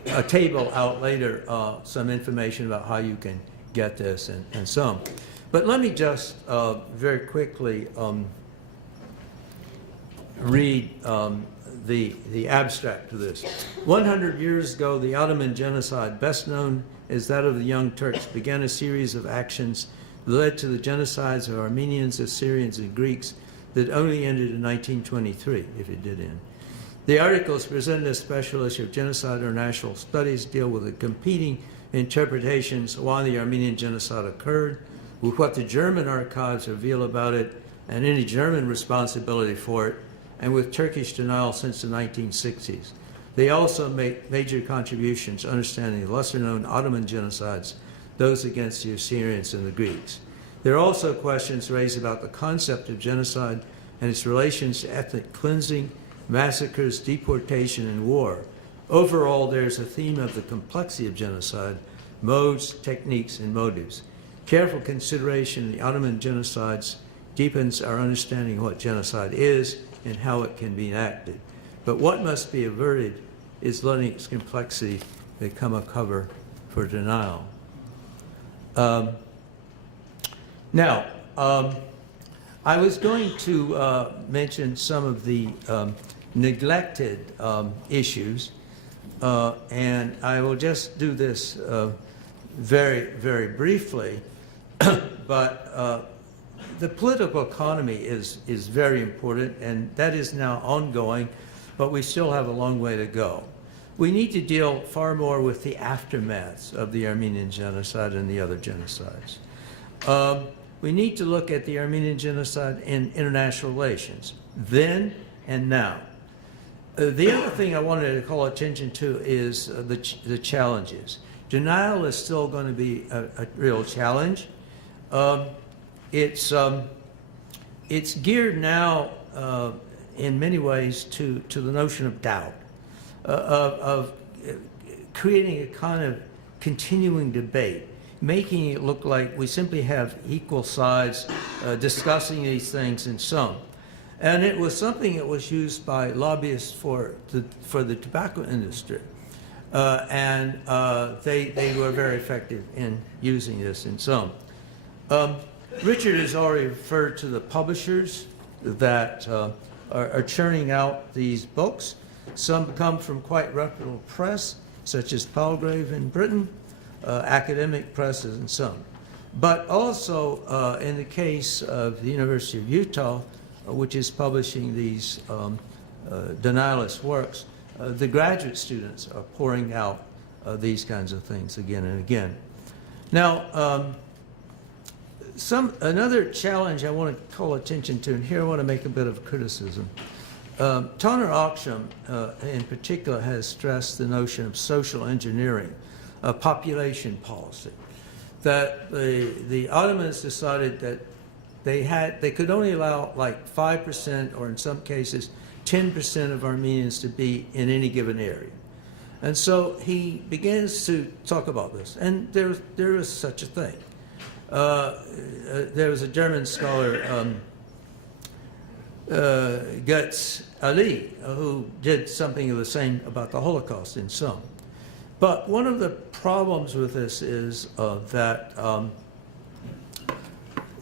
a table out later some information about how you can get this and so on. But let me just very quickly read the abstract to this. 100 years ago, the Ottoman genocide, best known as that of the Young Turks, began a series of actions that led to the genocides of Armenians, Assyrians, and Greeks that only ended in 1923, if it did end. The articles presented as special issue of Genocide International Studies deal with the competing interpretations why the Armenian Genocide occurred, with what the German archives reveal about it, and any German responsibility for it, and with Turkish denial since the 1960s. They also make major contributions to understanding the lesser-known Ottoman genocides, those against the Assyrians and the Greeks. There are also questions raised about the concept of genocide and its relations to ethnic cleansing, massacres, deportation, and war. Overall, there's a theme of the complexity of genocide, modes, techniques, and motives. Careful consideration of the Ottoman genocides deepens our understanding of what genocide is and how it can be enacted. But what must be averted is letting its complexity become a cover for denial. I was going to mention some of the neglected issues, and I will just do this very, very briefly. But the political economy is very important, and that is now ongoing, but we still have a long way to go. We need to deal far more with the aftermaths of the Armenian Genocide and the other genocides. We need to look at the Armenian Genocide in international relations, then and now. The other thing I wanted to call attention to is the challenges. Denial is still going to be a real challenge. It's geared now in many ways to the notion of doubt, of creating a kind of continuing debate, making it look like we simply have equal sides discussing these things in some. And it was something that was used by lobbyists for the tobacco industry. And they were very effective in using this in some. Richard has already referred to the publishers that are churning out these books. Some come from quite reputable press, such as Palgrave in Britain, academic presses and some. But also in the case of the University of Utah, which is publishing these denialist works, the graduate students are pouring out these kinds of things again and again. Now, another challenge I want to call attention to, and here I want to make a bit of criticism. Toner Aksam, in particular, has stressed the notion of social engineering, population policy, that the Ottomans decided that they could only allow like 5%, or in some cases 10% of Armenians to be in any given area. And so he begins to talk about this, and there is such a thing. There was a German scholar, Götz Ali, who did something of the same about the Holocaust in some. But one of the problems with this is that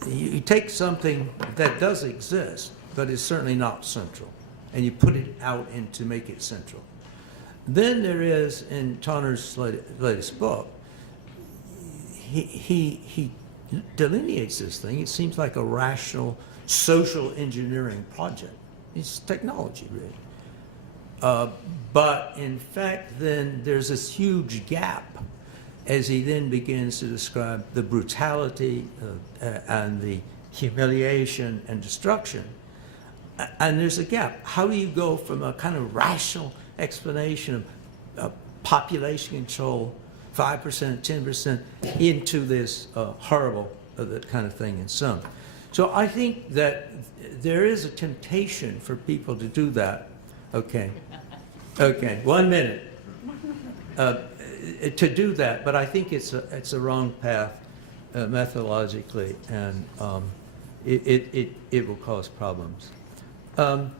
you take something that does exist, but is certainly not central, and you put it out and to make it central. Then there is, in Toner's latest book, he delineates this thing. It seems like a rational social engineering project. It's technology, really. But in fact, then there's this huge gap as he then begins to describe the brutality and the humiliation and destruction. And there's a gap. How do you go from a kind of rational explanation of population control, 5%, 10%, into this horrible kind of thing in some? So I think that there is a temptation for people to do that. Okay, 1 minute. To do that, but I think it's a wrong path methodologically, and it will cause problems. I'm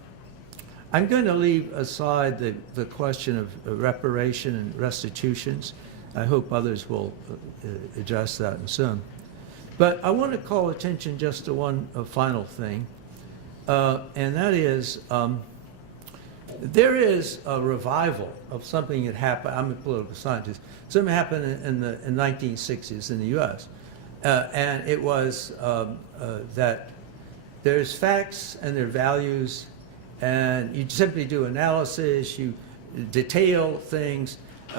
going to leave aside the question of reparation and restitutions. I hope others will address that in some. But I want to call attention just to one final thing, and that is there is a revival of something that happened. I'm a political scientist. Something happened in the 1960s in the U.S., and it was that there's facts and there are values, and you simply do analysis, you detail things,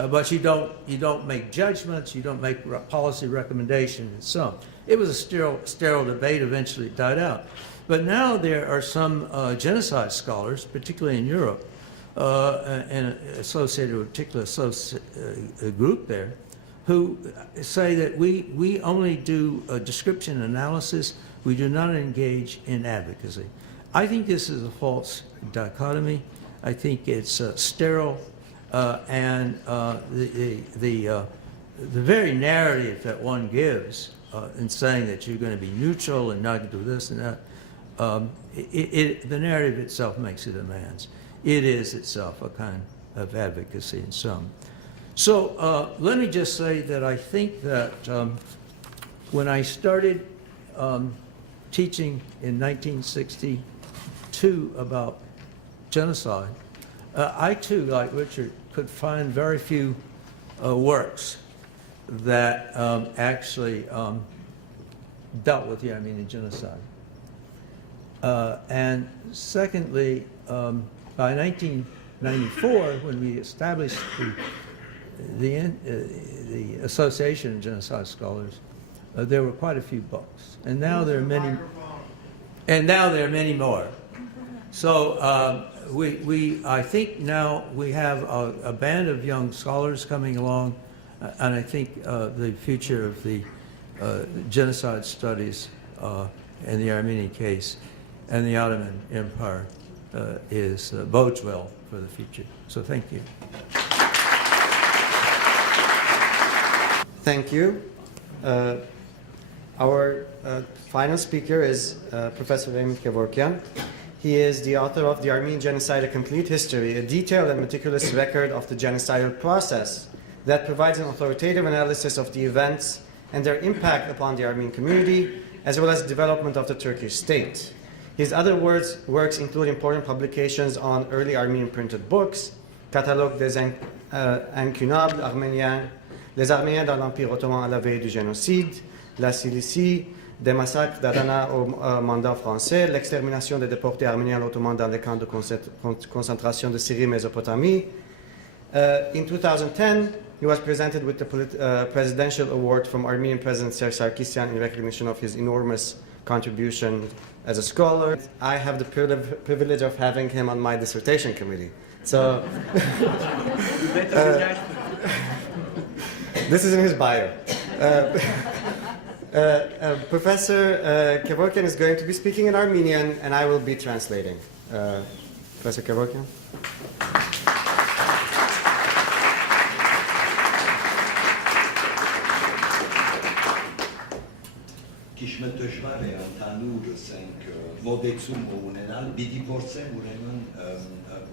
but you don't make judgments, you don't make policy recommendations and so on. It was a sterile debate. Eventually it died out. But now there are some genocide scholars, particularly in Europe, and associated with a particular group there, who say that we only do a description analysis, we do not engage in advocacy. I think this is a false dichotomy. I think it's sterile, and the very narrative that one gives in saying that you're going to be neutral and not do this and that, the narrative itself makes it demands. It is itself a kind of advocacy in some. So let me just say that I think that when I started teaching in 1962 about genocide, I too, like Richard, could find very few works that actually dealt with the Armenian genocide. And secondly, by 1994, when we established the Association of Genocide Scholars, there were quite a few books, and now there are many. And now there are many more. So I think now we have a band of young scholars coming along, and I think the future of the genocide studies in the Armenian case and the Ottoman Empire bodes well for the future. So thank you. Thank you. Our final speaker is Professor Raymond Kevorkian. He is the author of The Armenian Genocide, A Complete History, a detailed and meticulous record of the genocidal process that provides an authoritative analysis of the events and their impact upon the Armenian community, as well as the development of the Turkish state. His other works include important publications on early Armenian printed books, Catalogue des incunables arméniens, Les Arméniens dans l'Empire ottoman à la veille du génocide, La Cilicie, des massacres d'Adana au mandat français, l'extermination des déportés arméniens ottomans dans les camps de concentration de Syrie-Mésopotamie. In 2010, he was presented with the Presidential Award from Armenian President Serge Sarkisyan in recognition of his enormous contribution as a scholar. I have the privilege of having him on my dissertation committee. So, this is in his bio. Professor Kevorkian is going to be speaking in Armenian, and I will be translating. Professor Kevorkian. Քիչ դժվար է ընդհանուր ասենք մոդեցում ունենալ, պիտի փորձեմ ուրեմն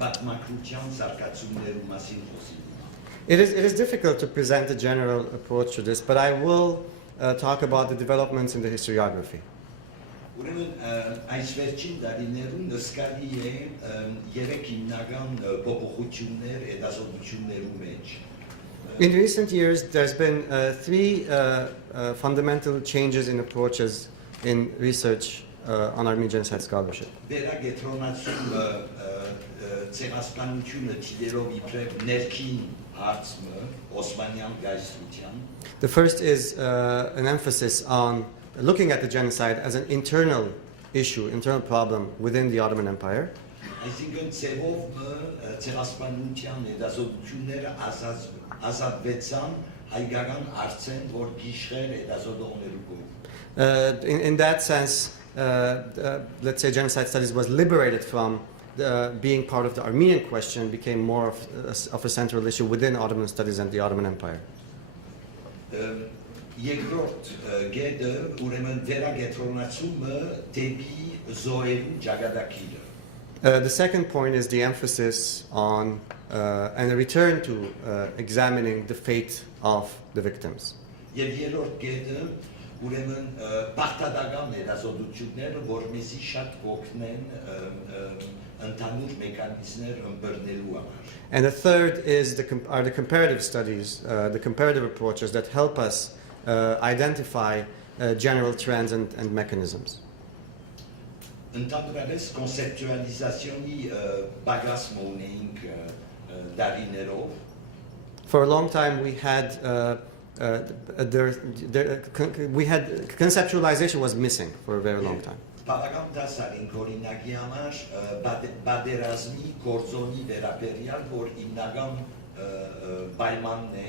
պատմակրության զարգացումների մասին խոսել։ It is difficult to present a general approach to this, but I will talk about the developments in the historiography. Ուրեմն այս վերջին տարիներում նկատի է երեք հիմնական փոփոխություններ հետազոտությունների մեջ։ In recent years, there's been three fundamental changes in approaches in research on Armenian genocide scholarship. The first is an emphasis on looking at the genocide as an internal issue, internal problem within the Ottoman Empire. In that sense, let's say genocide studies was liberated from being part of the Armenian question, became more of a central issue within Ottoman studies and the Ottoman Empire. Երկրորդ գեդը ուրեմն վերագետրոնացումը դեպի զոհերու ճակատագիրը։ The second point is the emphasis on and a return to examining the fate of the victims. Եվ երրորդ գեդը ուրեմն պարտադական հետազոտությունները, որոնցի շատ կօգնեն ընդհանուր մեխանիզմներ ըմբռնելու համար։ And the third is are the comparative studies, the comparative approaches that help us identify general trends and mechanisms. Ընդհանրապես կոնցեպտուալիզացիոնի բագասմ ունեինք դարիներով. For a long time, we had conceptualization was missing for a very long time. Բավական դասար ենք օրինակի համար բادرազմի գործոնի վերաբերյալ, որ հիմնական պայմանն է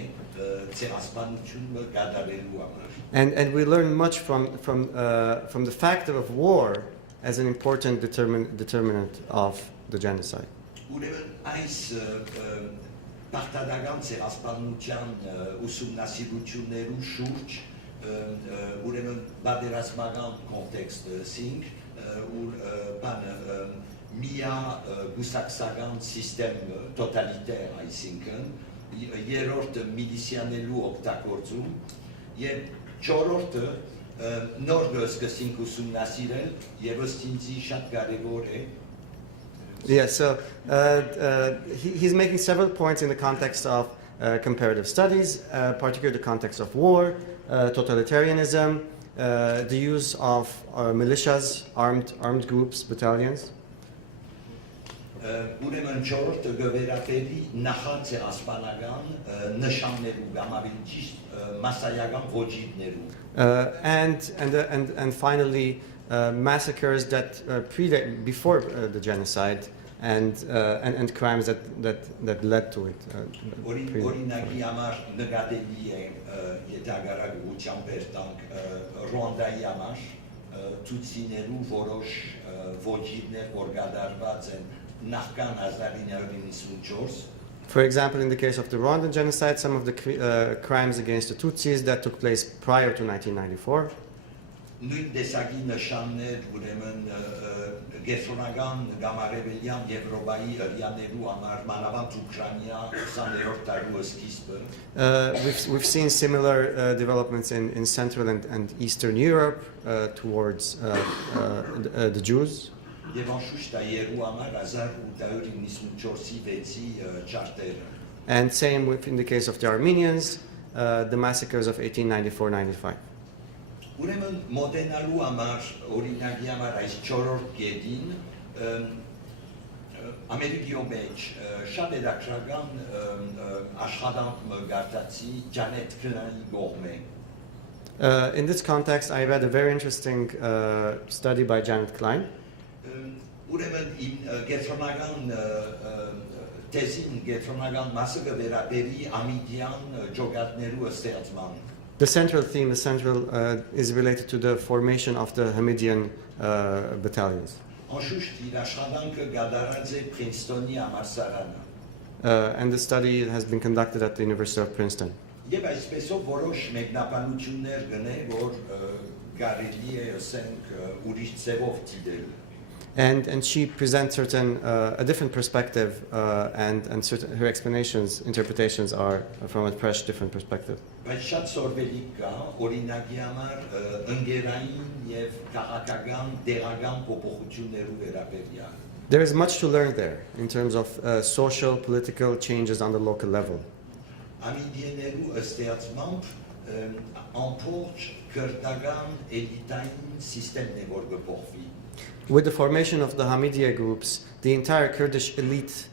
ցեղասպանությունը կատարելու համար. And we learn much from the factor of war as an important determinant of the genocide. Ուրեմն այս պարտադական ցեղասպանության ուսումնասիրություններու շուրջ ուրեմն բادرազմական կոնտեքստը սինք ու բանը միա գուսակցական սիստեմը տոտալիտար այսինքն երրորդը միլիսիաներու օգտագործում եւ չորրորդը նոր սկսենք ուսումնասիրել եւ ըստ ինձի շատ կարեւոր է. Yes, so he's making several points in the context of comparative studies, particularly the context of war, totalitarianism, the use of militias, armed groups, battalions. Ուրեմն չորրորդը գվերապերի նախացեղասպանական նշաններու կամ ավելի ճիշտ մասսայական ոճիրներու. And finally, massacres that before the genocide and crimes that led to it. Օրինակի համար նկատելի է յետագարագության վերտանք Ռուանդայի համար ցուցիներու որոշ ոճիրներ որ կատարված են նախքան 1994. For example, in the case of the Rwandan genocide, some of the crimes against the Tutsis that took place prior to 1994. Նույն տեսակի նշաններ ուրեմն գերմանական գամարևելյան Եվրոպայի հրյաներու համար մանավանդ Ուկրաինա 20-րդ դարու սկիզբը. We've seen similar developments in Central and Eastern Europe towards the Jews. Եվ անշուշտ երու համար 1894-ի 6-ի ճարտերը. And same in the case of the Armenians, the massacres of 1894-95. Ուրեմն մոդենալու համար օրինակի համար այս 4-րդ գետին Ամերիկի մեջ շատ հետաքրքրական աշխատանք մգարտացի Ջանետ Քլանի կողմէ. In this context, I read a very interesting study by Janet Klein. Ուրեմն գերմանական տեզին գերմանական մասը կվերաբերի ամիդյան ջոգատներու ստեղծման. The central theme is related to the formation of the Hamidian battalions. Անշուշտ իր աշխատանքը կատարած է Princeton-ի համալսարանը. And the study has been conducted at the University of Princeton. Եվ այսպեսով որոշ մեկնաբանություններ գնե, որ կարելի է ասենք ուրիշ ձևով դիտել. And she presents a different perspective, and certain, her interpretations are from a fresh, different perspective. Բայց շատ սորվելիք կա, օրինակի համար ընկերային եւ քաղաքական դեղական փոփոխություններու վերաբերյալ. There is much to learn there in terms of social, political changes on the local level. Ամիդիներու ստեղծմամբ ամբողջ քրդական էլիտային համակարգն է որ կփոխվի. With the formation of the Hamidiya groups, the entire Kurdish elite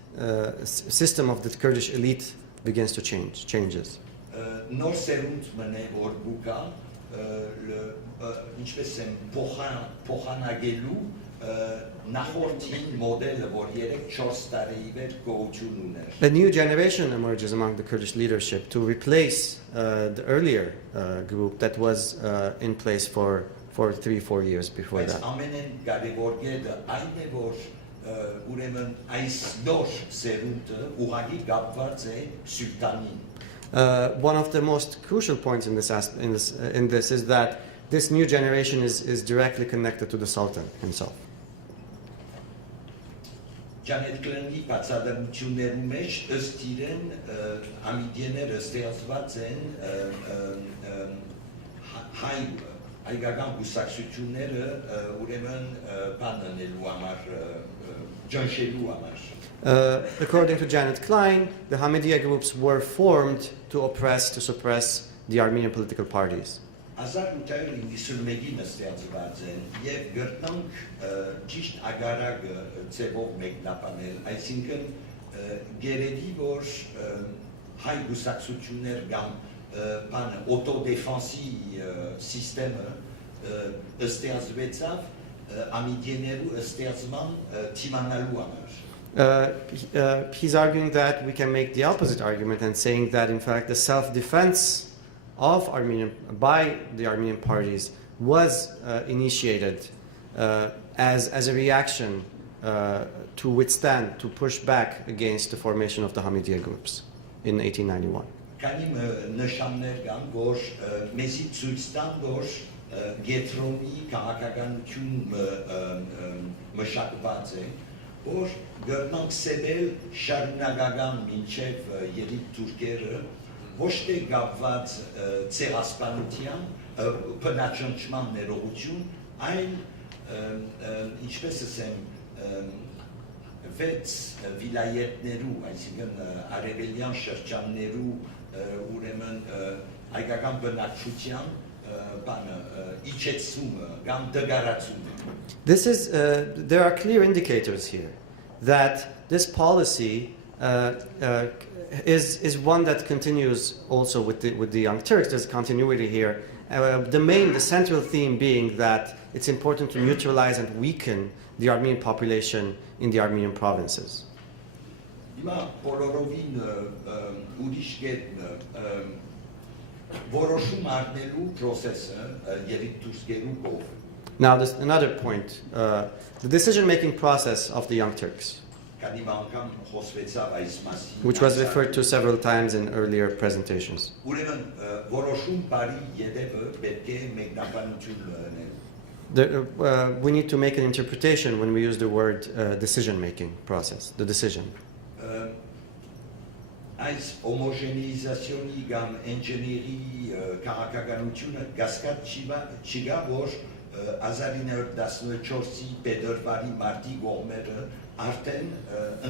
system of the Kurdish elite begins to changes. Նոր սերունդ մնե որ բուկա ինչպես են փոխանագելու նախորդին մոդելը որ 3-4 տարի վեր գոյություն ուներ. A new generation emerges among the Kurdish leadership to replace the earlier group that was in place for 3-4 years before that. Ամենեն կարևոր կետը այն է որ ուրեմն այս նոր սերունդը ուղղակի կապված է սուլտանին. One of the most crucial points in this is that this new generation is directly connected to the Sultan himself. Ջանետ Քլանի բացատրություններու մեջ ըստ իրեն ամիդիները ստեղծված են հայկական գուսակցությունները ուրեմն բանանելու համար ջանշելու համար. According to Janet Klein, the Hamidiya groups were formed to suppress the Armenian political parties. 1891-ին ստեղծված են եւ գրտնանք ճիշտ ագարակը ծևով մեկնաբանել, այսինքն գերեդի որ հայ գուսակցություններ կամ բանը օտոդեֆանսի սիստեմը ստեղծվեցավ ամիդիներու ստեղծման թիմանալու համար. He's arguing that we can make the opposite argument and saying that in fact the self-defense of by the Armenian parties was initiated as a reaction to push back against the formation of the Hamidiya groups in 1891. Քանի նշաններ կան, որ մեզի ցույց տան, որ գետրոնի քաղաքականություն մշակված է, որ գրնանք սեբել շարունակական մինչև երիտ թուրքերը ոչ թե կապված ցեղասպանության, բնաճնչման ներողություն, այլ ինչպես ասեմ, վեց վիլայետներու, այսինքն արևելյան շրջաններու ուրեմն հայկական բնակչության իջեցումը կամ դգարացումը. There are clear indicators here that this policy is one that continues also with the Young Turks. There's continuity here. The central theme being that it's important to neutralize and weaken the Armenian population in the Armenian provinces. Հիմա բոլորովին ուրիշ կետն որոշում առնելու process-ը երիտ թուրքերու կողմ. Now, there's another point, the decision-making process of the Young Turks, which was referred to several times in earlier presentations. We need to make an interpretation when we use the word decision-making process, the decision. Այս հոմոգենիզացիոնի կամ ինժեների քաղաքականությունը գասկած չի գա, որ 1914-ի փետրվարի մարտի կողմերը արդեն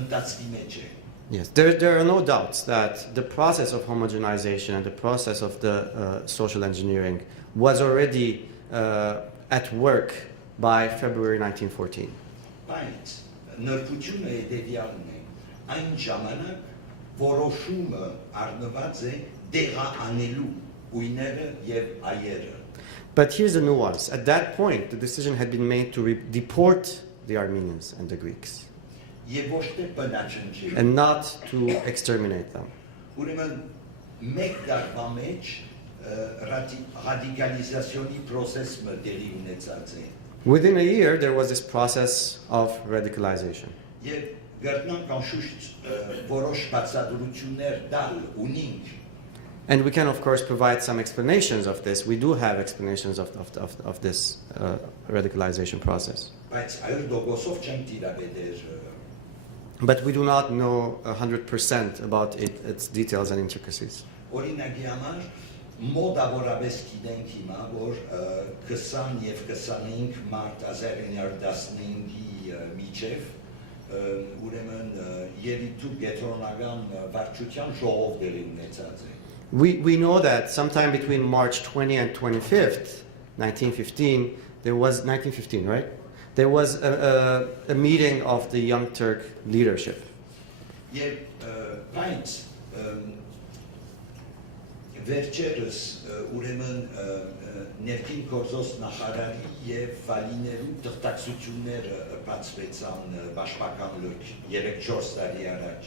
ընթացքի մեջ է. Yes, there are no doubts that the process of homogenization and the process of the social engineering was already at work by February 1914. Բայց նրբությունը հետևյալն է, այն ժամանակ որոշումը առնված է դեղանելու գույները եւ այերը. But here's the nuance. At that point, the decision had been made to deport the Armenians and the Greeks, and not to exterminate them. Ուրեմն մեկ տարվա մեջ ռադիկալիզացիոնի process-ը դերի ունեցած է. Within a year, there was this process of radicalization. Եվ գտնանք անշուշտ որոշ բացատրություններ տալ ունինք. And we can, of course, provide some explanations of this. We do have explanations of this radicalization process. But we do not know 100% about its details and intricacies. Մոտավորապես գիտենք հիմա, որ 20 եւ 25 մարտ 1915-ի միջև ուրեմն երիտու գետրոնական վարչության ժողով դերի ունեցած է. We know that sometime between March 20 and 25th, 1915, there was 1915, right? There was a meeting of the Young Turk leadership. Եվ բայց վերջերս ուրեմն ներքին գործոս նախարարի եւ վալիներու թղթակցությունները բացվեցան Պաշտպանական լուրջ 3-4 տարի առաջ.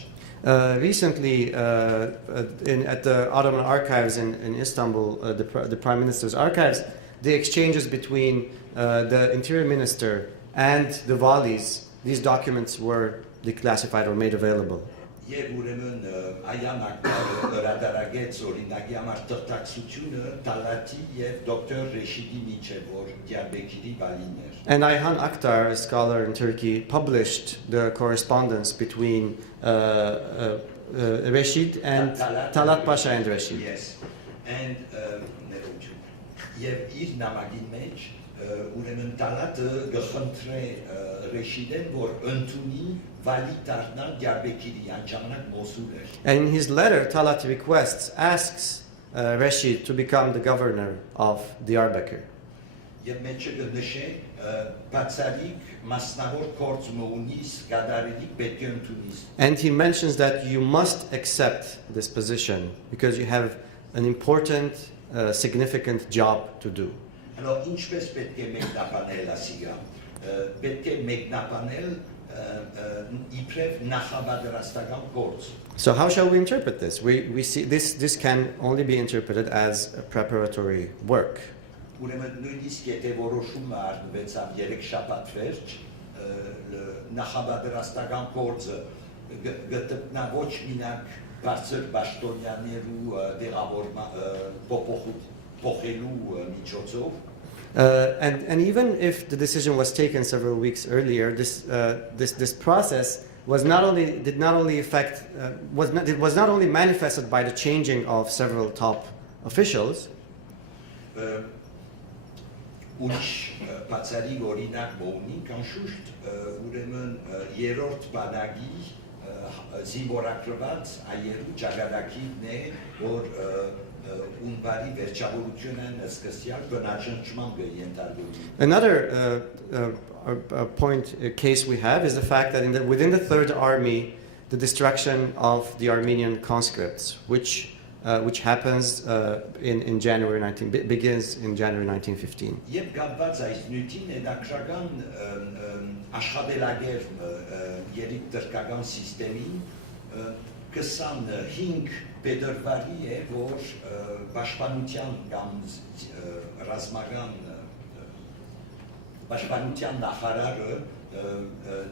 Recently, at the Ottoman archives in Istanbul, the Prime Minister's archives, the exchanges between the Interior Minister and the Walis, these documents were declassified or made available. Եվ ուրեմն Ayan Akhtar հրատարակեց օրինակի համար թղթակցությունը Տալատի եւ դոկտոր Ռեշիդի միջեւ, որ Դիարբեկիրի վալին էր. And Ayhan Akhtar, a scholar in Turkey, published the correspondence between Reshid and Talat Pasha and Reshid. Yes. And եւ իր նամակի մեջ ուրեմն Տալատը գխնդրե Ռեշիդեն, որ ընդունի վալի դառնալ Դիարբեկիրի անջանակ Մոսուլ էր. And in his letter, Talat asks Reshid to become the governor of Diyarbakir. Եվ մեջը կնշե բացարիք մասնավոր կորձ մունիս գադարելիք պետք է ընդունիս։ And he mentions that you must accept this position because you have an important, significant job to do. Alors ինչպես պետք է մեկնաբանել ասիգա։ Պետք է մեկնաբանել իբրև նախապատրաստական կորձ։ So how shall we interpret this? We see this can only be interpreted as a preparatory work. Ուրեմն նույնիսկ եթե որոշումը արվեցավ 3 շաբաթ վերջ, նախապատրաստական կորձը գտնա ոչ մինակ բարձր պաշտոնյաներու դեղավորման փոխելու միջոցով, And even if the decision was taken several weeks earlier, this process was not only manifested by the changing of several top officials. Ուրիշ բացարի օրինակ մոունին կանշուշտ ուրեմն երրորդ բանակի զինվորակրված այերու ճակատագիրն է, որ ունբարի վերջավորությունն սկսյալ բնաջնջման կենթարկվի։ Another case we have is the fact that within the Third Army, the destruction of the Armenian conscripts, which happens begins in January 1915. Եվ կապված այս նյութին հետաքրական աշխատելագեր երիտտրկական սիստեմին 25 փետրվարի է, որ պաշտպանության կամ պաշտպանության նախարարը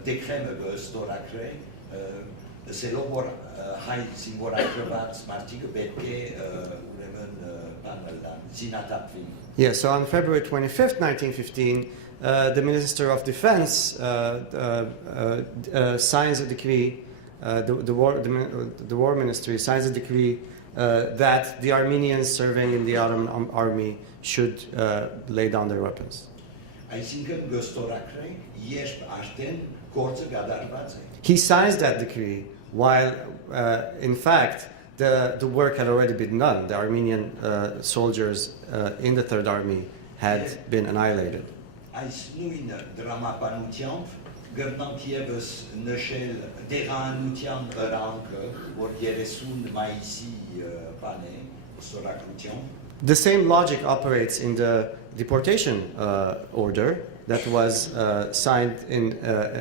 դեկրեմը կստորագրե ասելով որ հայ զինվորակրված մարդիկը պետք է ուրեմն զինատապվին։ Yes, so on February 25th, 1915, the Minister of Defense signs a decree, the War Ministry signs a decree that the Armenians serving in the Ottoman army should lay down their weapons. Այսինքն գստորագրե երբ արդեն գործը կատարված է։ He signs that decree while, in fact, the work had already been done. The Armenian soldiers in the Third Army had been annihilated. Այս նույն դրամապանությամբ գրնանք եւս նշել դեղանության վրանքը, որ 30 մայիսի բան է սորակրությամբ։ The same logic operates in the deportation order that was signed in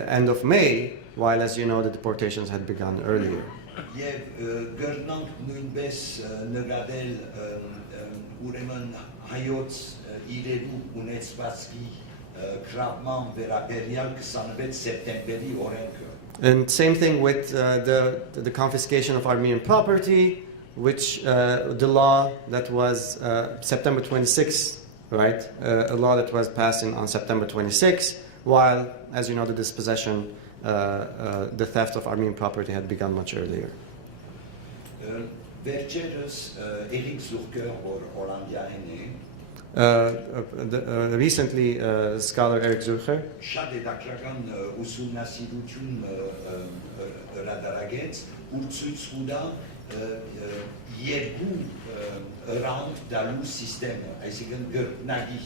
end of May, while, as you know, the deportations had begun earlier. Եվ գրնանք նույնպես նկատել ուրեմն հայոց իրերու ունեցվածքի կրապման վերաբերյալ 26 սեպտեմբերի օրենքը։ And same thing with the confiscation of Armenian property, which the law that was September 26, right? A law that was passed on September 26, while, as you know, the dispossession, the theft of Armenian property had begun much earlier. Վերջերս Էրիկ Զուրկեր, որ հոլանդիային է, Recently, scholar Eric Zurcher շատ հետաքրական ուսումնասիրություն հրատարակեց, ու ցույց տա երկու round դալու սիստեմը, այսինքն գրնագի։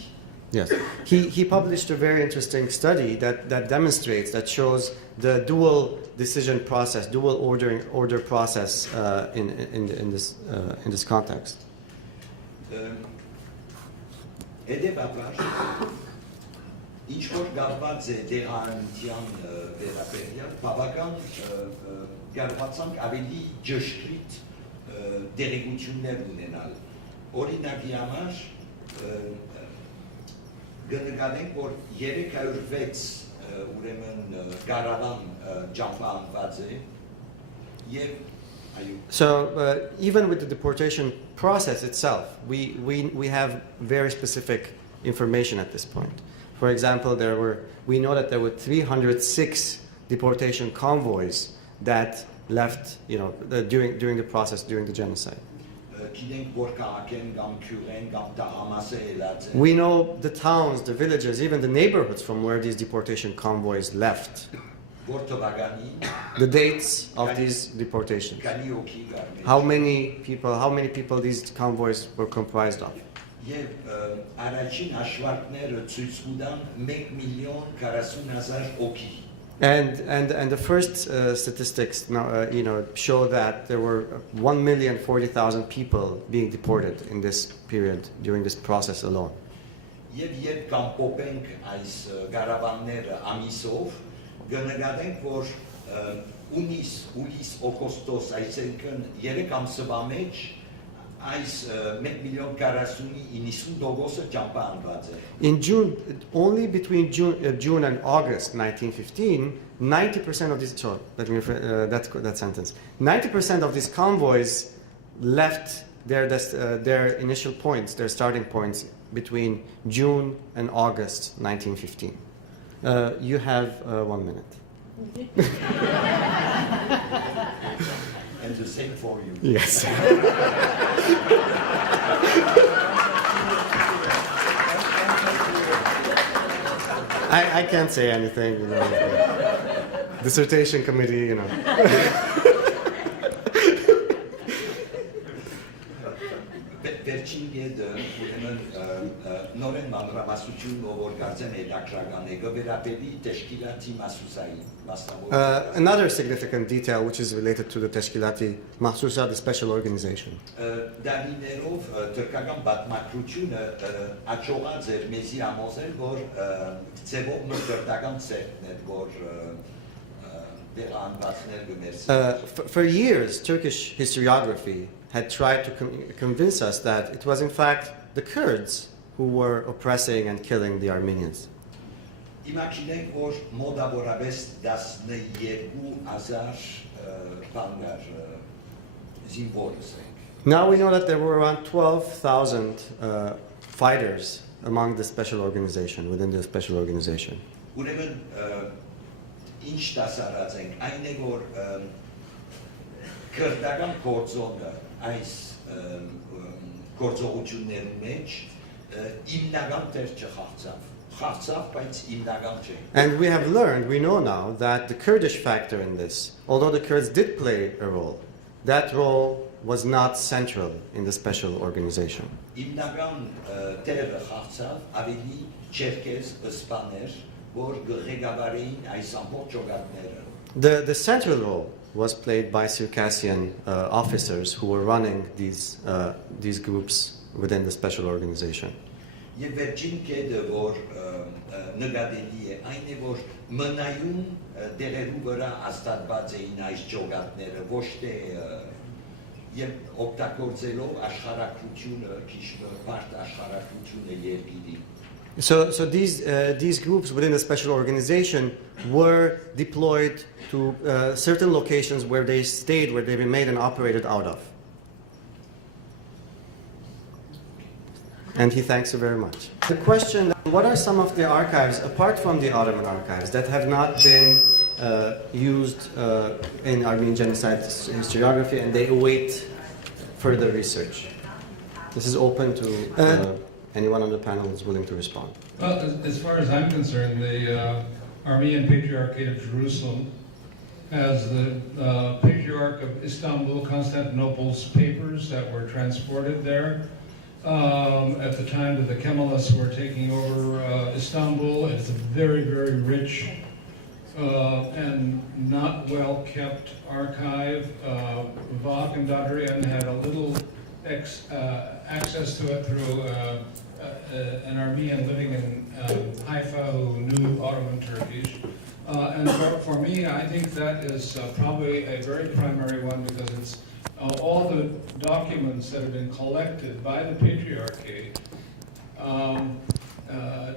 Yes, he published a very interesting study that demonstrates, that shows the dual decision process, dual order process in this context. Հետևաբար, ինչ որ կապված է դեղանության վերաբերյալ, բավական կարողացանք ավելի ճշգրիտ դերեկություններ ունենալ։ Օրինակի համար կնկատենք, որ 306 ուրեմն կարավան ճամփանված է եւ So even with the deportation process itself, we have very specific information at this point. For example, we know that there were 306 deportation convoys that left, during the process, during the genocide. We know the towns, the villages, even the neighborhoods from where these deportation convoys left. The dates of these deportations. How many people these convoys were comprised of. Եվ առաջին հաշվարկները ցույց կտան 1,040,000 օքի։ And the first statistics now, show that there were 1,040,000 people being deported in this period during this process alone. Եվ երբ կամփոփենք այս գարավանները ամիսով, կնկատենք, որ ուլիս օգոստոս, այսինքն 3 ամսվա մեջ այս 1,040,000 ճամփա անված է։ In June, only between June and August 1915, 90% of these, sorry, let me that sentence. 90% of these convoys left their initial points, their starting points, between June and August 1915. You have 1 minute. And the same for you. Yes. I can't say anything, Dissertation committee, Վերջին յետը ուրեմն նորեն մանրամասնություն որ կարծեմ հետաքրական է գվերապելի Teşkilati Mahsusայի Another significant detail which is related to the Teşkilati Mahsusa, the special organization. Դարիներով թրքական պատմակրությունը աճողած էր մեզի ամոզել որ ձևով մտերտական ցերտն էր որ For years, Turkish historiography had tried to convince us that it was in fact the Kurds who were oppressing and killing the Armenians. Իմագինենք, որ մոտավորապես 12,000 բաններ զինվորս ենք։ Now we know that there were around 12,000 fighters among the special organization, within the special organization. Ուրեմն ինչ դասարած ենք, այն է որ քրդական գործոնը այս գործողությունների մեջ հիմնական դեր չխաղացավ, բայց հիմնական չէ։ And we have learned, we know now, that the Kurdish factor in this, although the Kurds did play a role, that role was not central in the special organization. Հիմնական դերը խաղացավ ավելի չերկես իսպաներ, որ ղեկավարեին այս ամբողջ օգատները։ The central role was played by Circassian officers who were running these groups within the special organization. Եվ վերջին կետը, որ նկատելի է, այն է, որ մնայուն դերերու վրա հաստատված էին այս ջոգատները, ոչ թե եւ օգտագործելով աշխարհակրությունը, քիչ բարդ աշխարհակրությունը երկիրի։ So these groups within the special organization were deployed to certain locations where they stayed, where they remained and operated out of. And he thanks you very much. The question, what are some of the archives, apart from the Ottoman archives, that have not been used in Armenian Genocide historiography and they await further research? This is open to anyone on the panel who is willing to respond. Well, as far as I'm concerned, the Armenian Patriarchate of Jerusalem has the Patriarch of Istanbul, Constantinople's papers that were transported there at the time that the Kemalists were taking over Istanbul. It's a very, very rich and not well-kept archive. Vok and Dadrian had a little access to it through an Armenian living in Haifa who knew Ottoman Turkish. And for me, I think that is probably a very primary one because it's all the documents that have been collected by the Patriarchate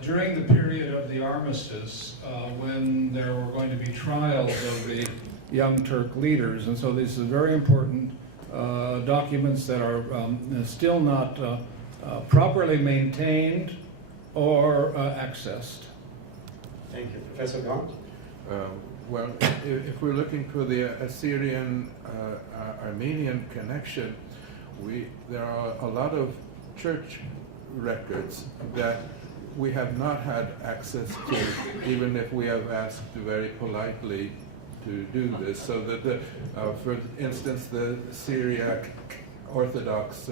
during the period of the armistice when there were going to be trials of the Young Turk leaders. And so these are very important documents that are still not properly maintained or accessed. Thank you. Professor Gaunt? Well, if we're looking for the Assyrian-Armenian connection, there are a lot of church records that we have not had access to, even if we have asked very politely to do this. So that, for instance, the Syriac Orthodox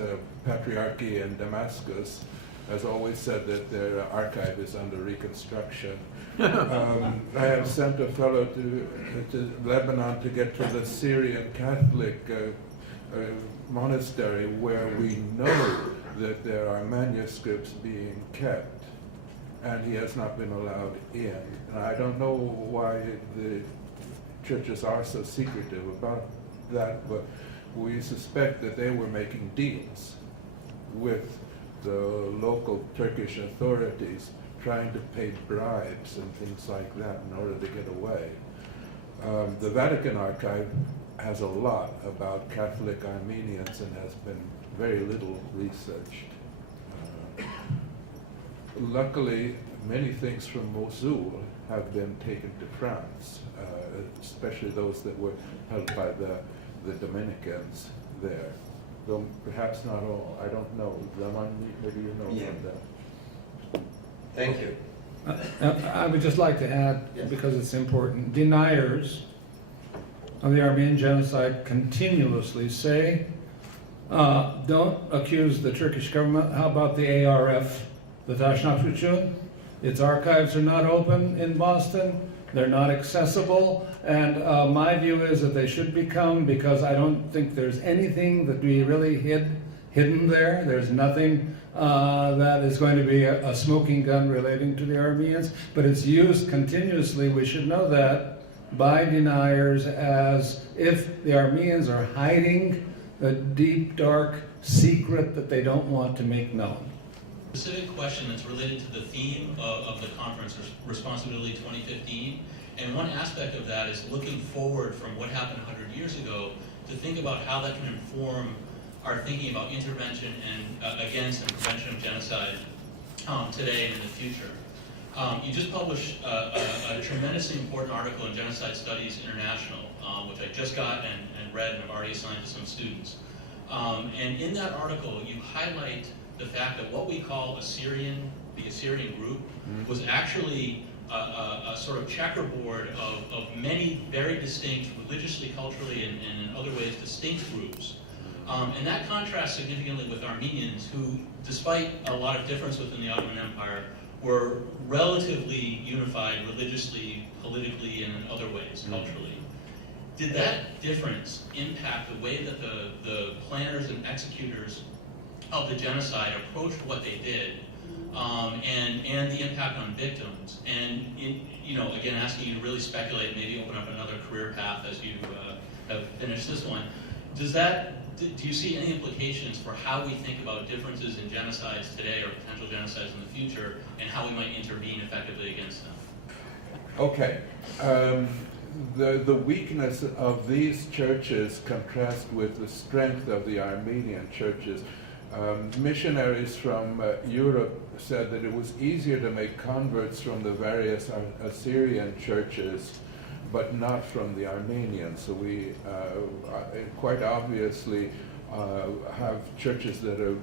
Patriarchy in Damascus has always said that their archive is under reconstruction. I have sent a fellow to Lebanon to get to the Syrian Catholic monastery where we know that there are manuscripts being kept, and he has not been allowed in. And I don't know why the churches are so secretive about that, but we suspect that they were making deals with the local Turkish authorities, trying to pay bribes and things like that in order to get away. The Vatican Archive has a lot about Catholic Armenians and has been very little researched. Luckily, many things from Mosul have been taken to France, especially those that were held by the Dominicans there. Though perhaps not all, I don't know. Raman, maybe you know about that. Thank you. I would just like to add, because it's important, deniers of the Armenian Genocide continuously say, don't accuse the Turkish government. How about the ARF, the Dashnaksuchun? Its archives are not open in Boston. They're not accessible. And my view is that they should become, because I don't think there's anything that we really hidden there. There's nothing that is going to be a smoking gun relating to the Armenians, but it's used continuously, we should know that, by deniers as if the Armenians are hiding the deep, dark secret that they don't want to make known. Specific question that's related to the theme of the conference, Responsibility 2015, and one aspect of that is looking forward from what happened 100 years ago to think about how that can inform our thinking about intervention and against and prevention of genocide today and in the future. You just published a tremendously important article in Genocide Studies International, which I just got and read and have already assigned to some students. And in that article, you highlight the fact that what we call the Assyrian group, was actually a sort of checkerboard of many very distinct, religiously, culturally, and in other ways distinct groups. And that contrasts significantly with Armenians who, despite a lot of difference within the Ottoman Empire, were relatively unified religiously, politically, and in other ways, culturally. Did that difference impact the way that the planners and executors of the genocide approached what they did, and the impact on victims? And again, asking you to really speculate, maybe open up another career path as you have finished this one. Do you see any implications for how we think about differences in genocides today or potential genocides in the future, and how we might intervene effectively against them? Okay. The weakness of these churches contrasts with the strength of the Armenian churches. Missionaries from Europe said that it was easier to make converts from the various Assyrian churches, but not from the Armenians. So we quite obviously have churches that are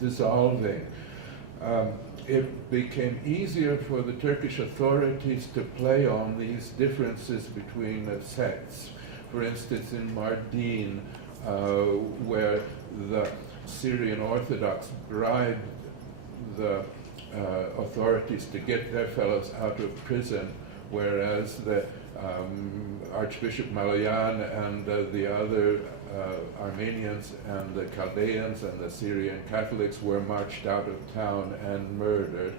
dissolving. It became easier for the Turkish authorities to play on these differences between sects. For instance, in Mouradian, where the Syrian Orthodox bribed the authorities to get their fellows out of prison, whereas the Archbishop Maloyan and the other Armenians and the Chaldeans and the Syrian Catholics were marched out of town and murdered.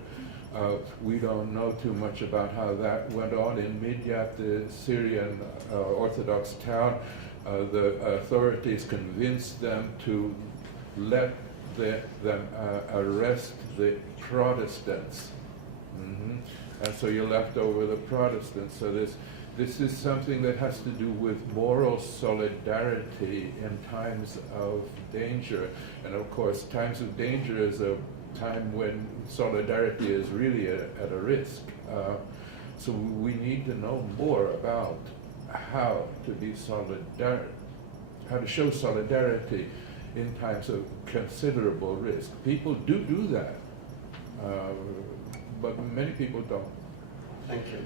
We don't know too much about how that went on in Midyat, the Syrian Orthodox town. The authorities convinced them to let them arrest the Protestants. And so you're left over the Protestants. So this is something that has to do with moral solidarity in times of danger. And of course, times of danger is a time when solidarity is really at a risk. So we need to know more about how to be how to show solidarity in times of considerable risk. People do that. but many people don't. Thank you.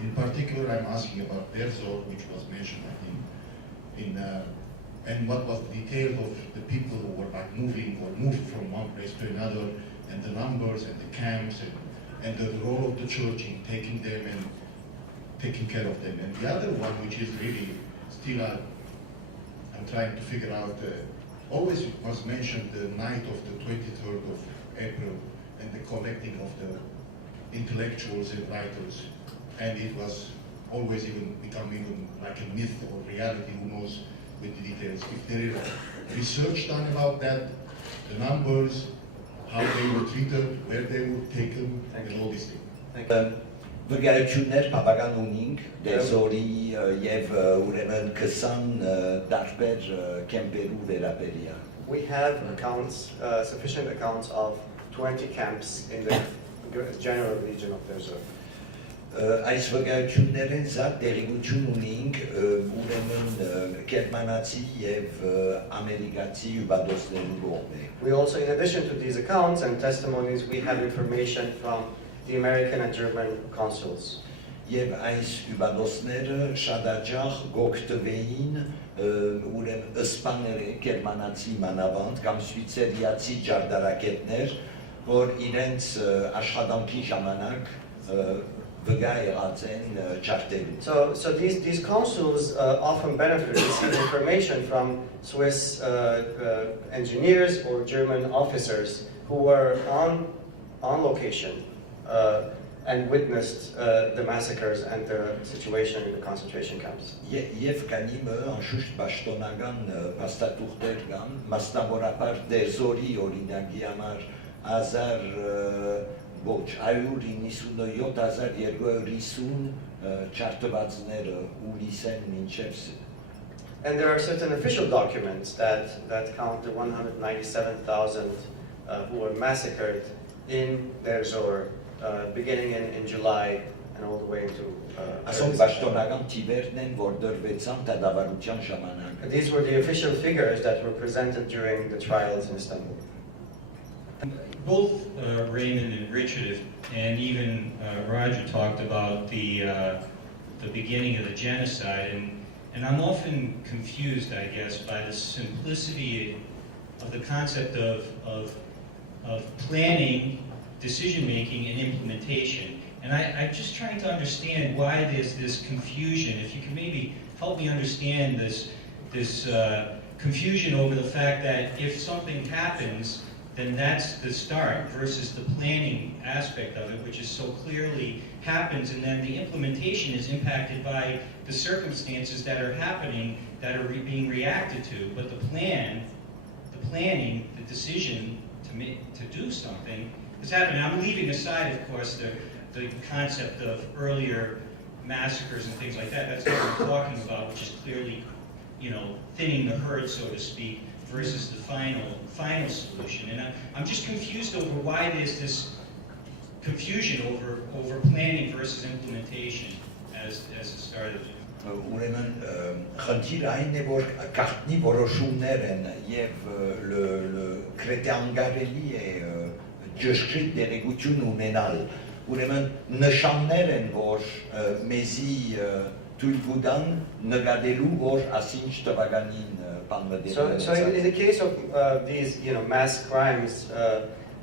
In particular, I'm asking about Derzor, which was mentioned, I think, and what was the details of the people who were like moving or moved from one place to another, and the numbers and the camps, and the role of the church in taking them and taking care of them. And the other one, which is really still, I'm trying to figure out, always was mentioned the night of the 23rd of April and the collecting of the intellectuals and writers. And it was always become even like a myth or reality, who knows with the details. If there is research done about that, the numbers, how they were treated, where they were taken, and all these things. Վկայություններ բավական ունենք դեզորի եւ ուրեմն 20 տարբեր կեմպերու վերաբերյալ. We have accounts, sufficient accounts of 20 camps in the general region of Derzor. Այս վկայություններն զատ տեղեկություն ունենք ուրեմն գերմանացի եւ ամերիկացի ուբադոսների կողմէ. We also, in addition to these accounts and testimonies, we have information from the American and German consuls. Եվ այս ուբադոսները շատ հաճախ գոկտվեին ուրեմն իսպաները, գերմանացի մանավանդ կամ շվեյցարիացի ջարդարակետներ, որ իրենց աշխատանքի ժամանակ վկա եղած են ջարդերում. So these consuls often receive information from Swiss engineers or German officers who were on location and witnessed the massacres and the situation in the concentration camps. Եվ կանիմը անշուշտ պաշտոնական փաստաթուղթեր կան, մասնավորապես Դեզորի օրինակի համար 197,250 ջարդվածները ուլիսեն մինչև. And there are certain official documents that count the 197,000 who were massacred in Derzor, beginning in July and all the way into Ասոն պաշտոնական թիվերն են, որ դրվեցան դատավարության ժամանակ. These were the official figures that were presented during the trials in Istanbul. Both Raymond and Richard and even Roger talked about the beginning of the genocide, and I'm often confused, I guess, by the simplicity of the concept of planning, decision-making, and implementation. And I'm just trying to understand why there's this confusion. If you can maybe help me understand this confusion over the fact that if something happens, then that's the start versus the planning aspect of it, which is so clearly happens, and then the implementation is impacted by the circumstances that are happening that are being reacted to. But the planning, the decision to do something is happening. I'm leaving aside, of course, the concept of earlier massacres and things like that. That's what we're talking about, which is clearly, thinning the herd, so to speak, versus the final solution. And I'm just confused over why there's this confusion over planning versus implementation as it started. Ուրեմն խնդիրը այն է, որ գաղտնի որոշումներ են եւ կրետանգարելի է ճշգրիտ տեղեկություն ունենալ. Ուրեմն նշաններ են, որ մեզի թույլ կտան նկատելու, որ ասինչ տվականին բանվետել. So in the case of these, mass crimes,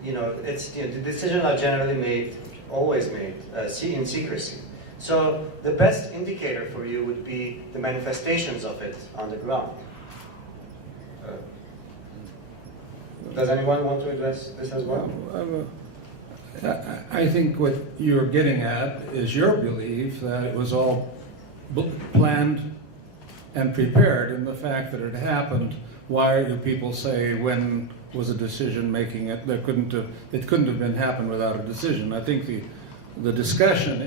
it's the decisions are generally always made in secrecy. So the best indicator for you would be the manifestations of it on the ground. Does anyone want to address this as well? I think what you're getting at is your belief that it was all planned and prepared, and the fact that it happened. Why do people say when was a decision making it? It couldn't have been happened without a decision. I think the discussion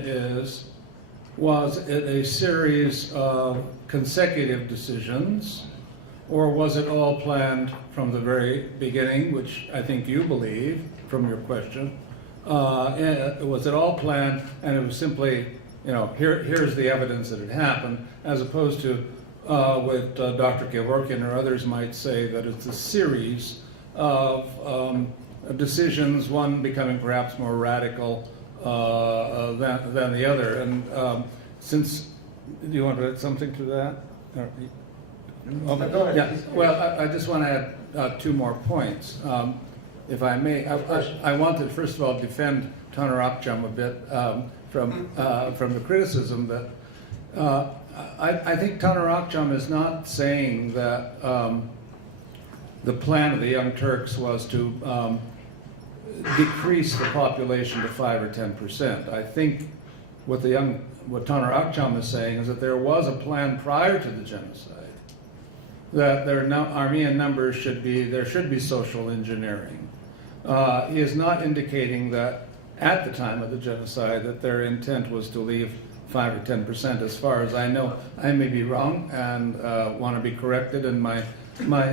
was it a series of consecutive decisions, or was it all planned from the very beginning, which I think you believe from your question? Was it all planned and it was simply, here's the evidence that it happened, as opposed to what Dr. Kevorkian or others might say that it's a series of decisions, one becoming perhaps more radical than the other. And since, do you want to add something to that? Go ahead. Yeah, well, I just want to add 2 more points, if I may. I want to, first of all, defend Taner Akçam a bit from the criticism that I think Taner Akçam is not saying that the plan of the Young Turks was to decrease the population to 5 or 10%. I think what Taner Akçam is saying is that there was a plan prior to the genocide, that Armenian numbers there should be social engineering. He is not indicating that at the time of the genocide that their intent was to leave 5 or 10%. As far as I know, I may be wrong and want to be corrected. And my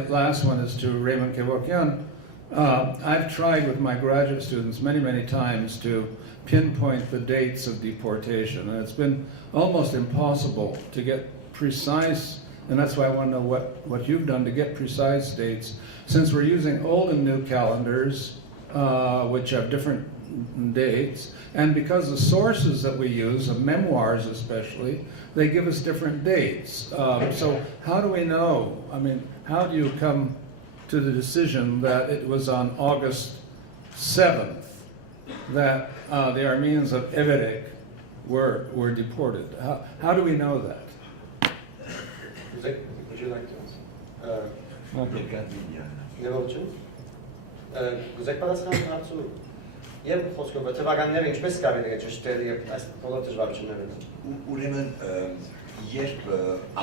last one is to Raymond Kevorkian. I've tried with my graduate students many times to pinpoint the dates of deportation, and it's been almost impossible to get precise, and that's why I want to know what you've done to get precise dates, since we're using old and new calendars, which have different dates, and because the sources that we use, of memoirs especially, they give us different dates. So how do we know? I mean, how do you come to the decision that it was on August 7th that the Armenians of Everek were deported? How do we know that? Would you like to answer? Գուզեք պատասխան հարցու եւ խոսքով թվականները ինչպես կարելի է ճշտել եւ այս բոլոր դժվարությունները։ Ուրեմն երբ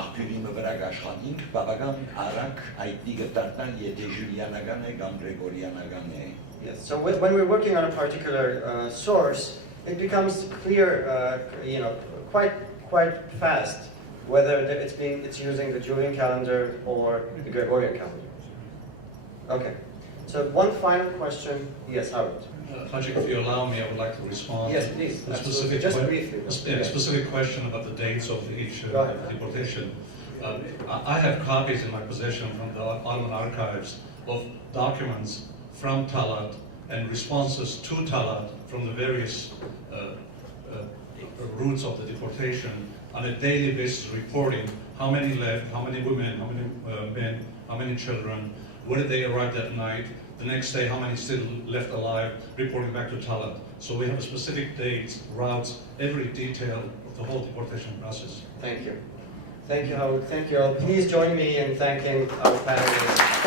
աղբյուրիմը վրա աշխատինք, բավական արագ հայտնի կդառնան, եթե ժուլիանական է կամ գրեգորիանական է։ Yes. So when we're working on a particular source, it becomes clear, quite fast whether it's using the Julian calendar or the Gregorian calendar. Okay. So one final question. Yes, Howard. Khatchig, if you allow me, I would like to respond. Yes, please. A specific Just briefly. A specific question about the dates of each deportation. I have copies in my possession from the Ottoman archives of documents from Talat and responses to Talat from the various routes of the deportation on a daily basis, reporting how many left, how many women, how many men, how many children, where did they arrive that night, the next day how many still left alive, reporting back to Talat. So we have specific dates, routes, every detail of the whole deportation process. Thank you. Thank you, Howard. Thank you all. Please join me in thanking our panelists.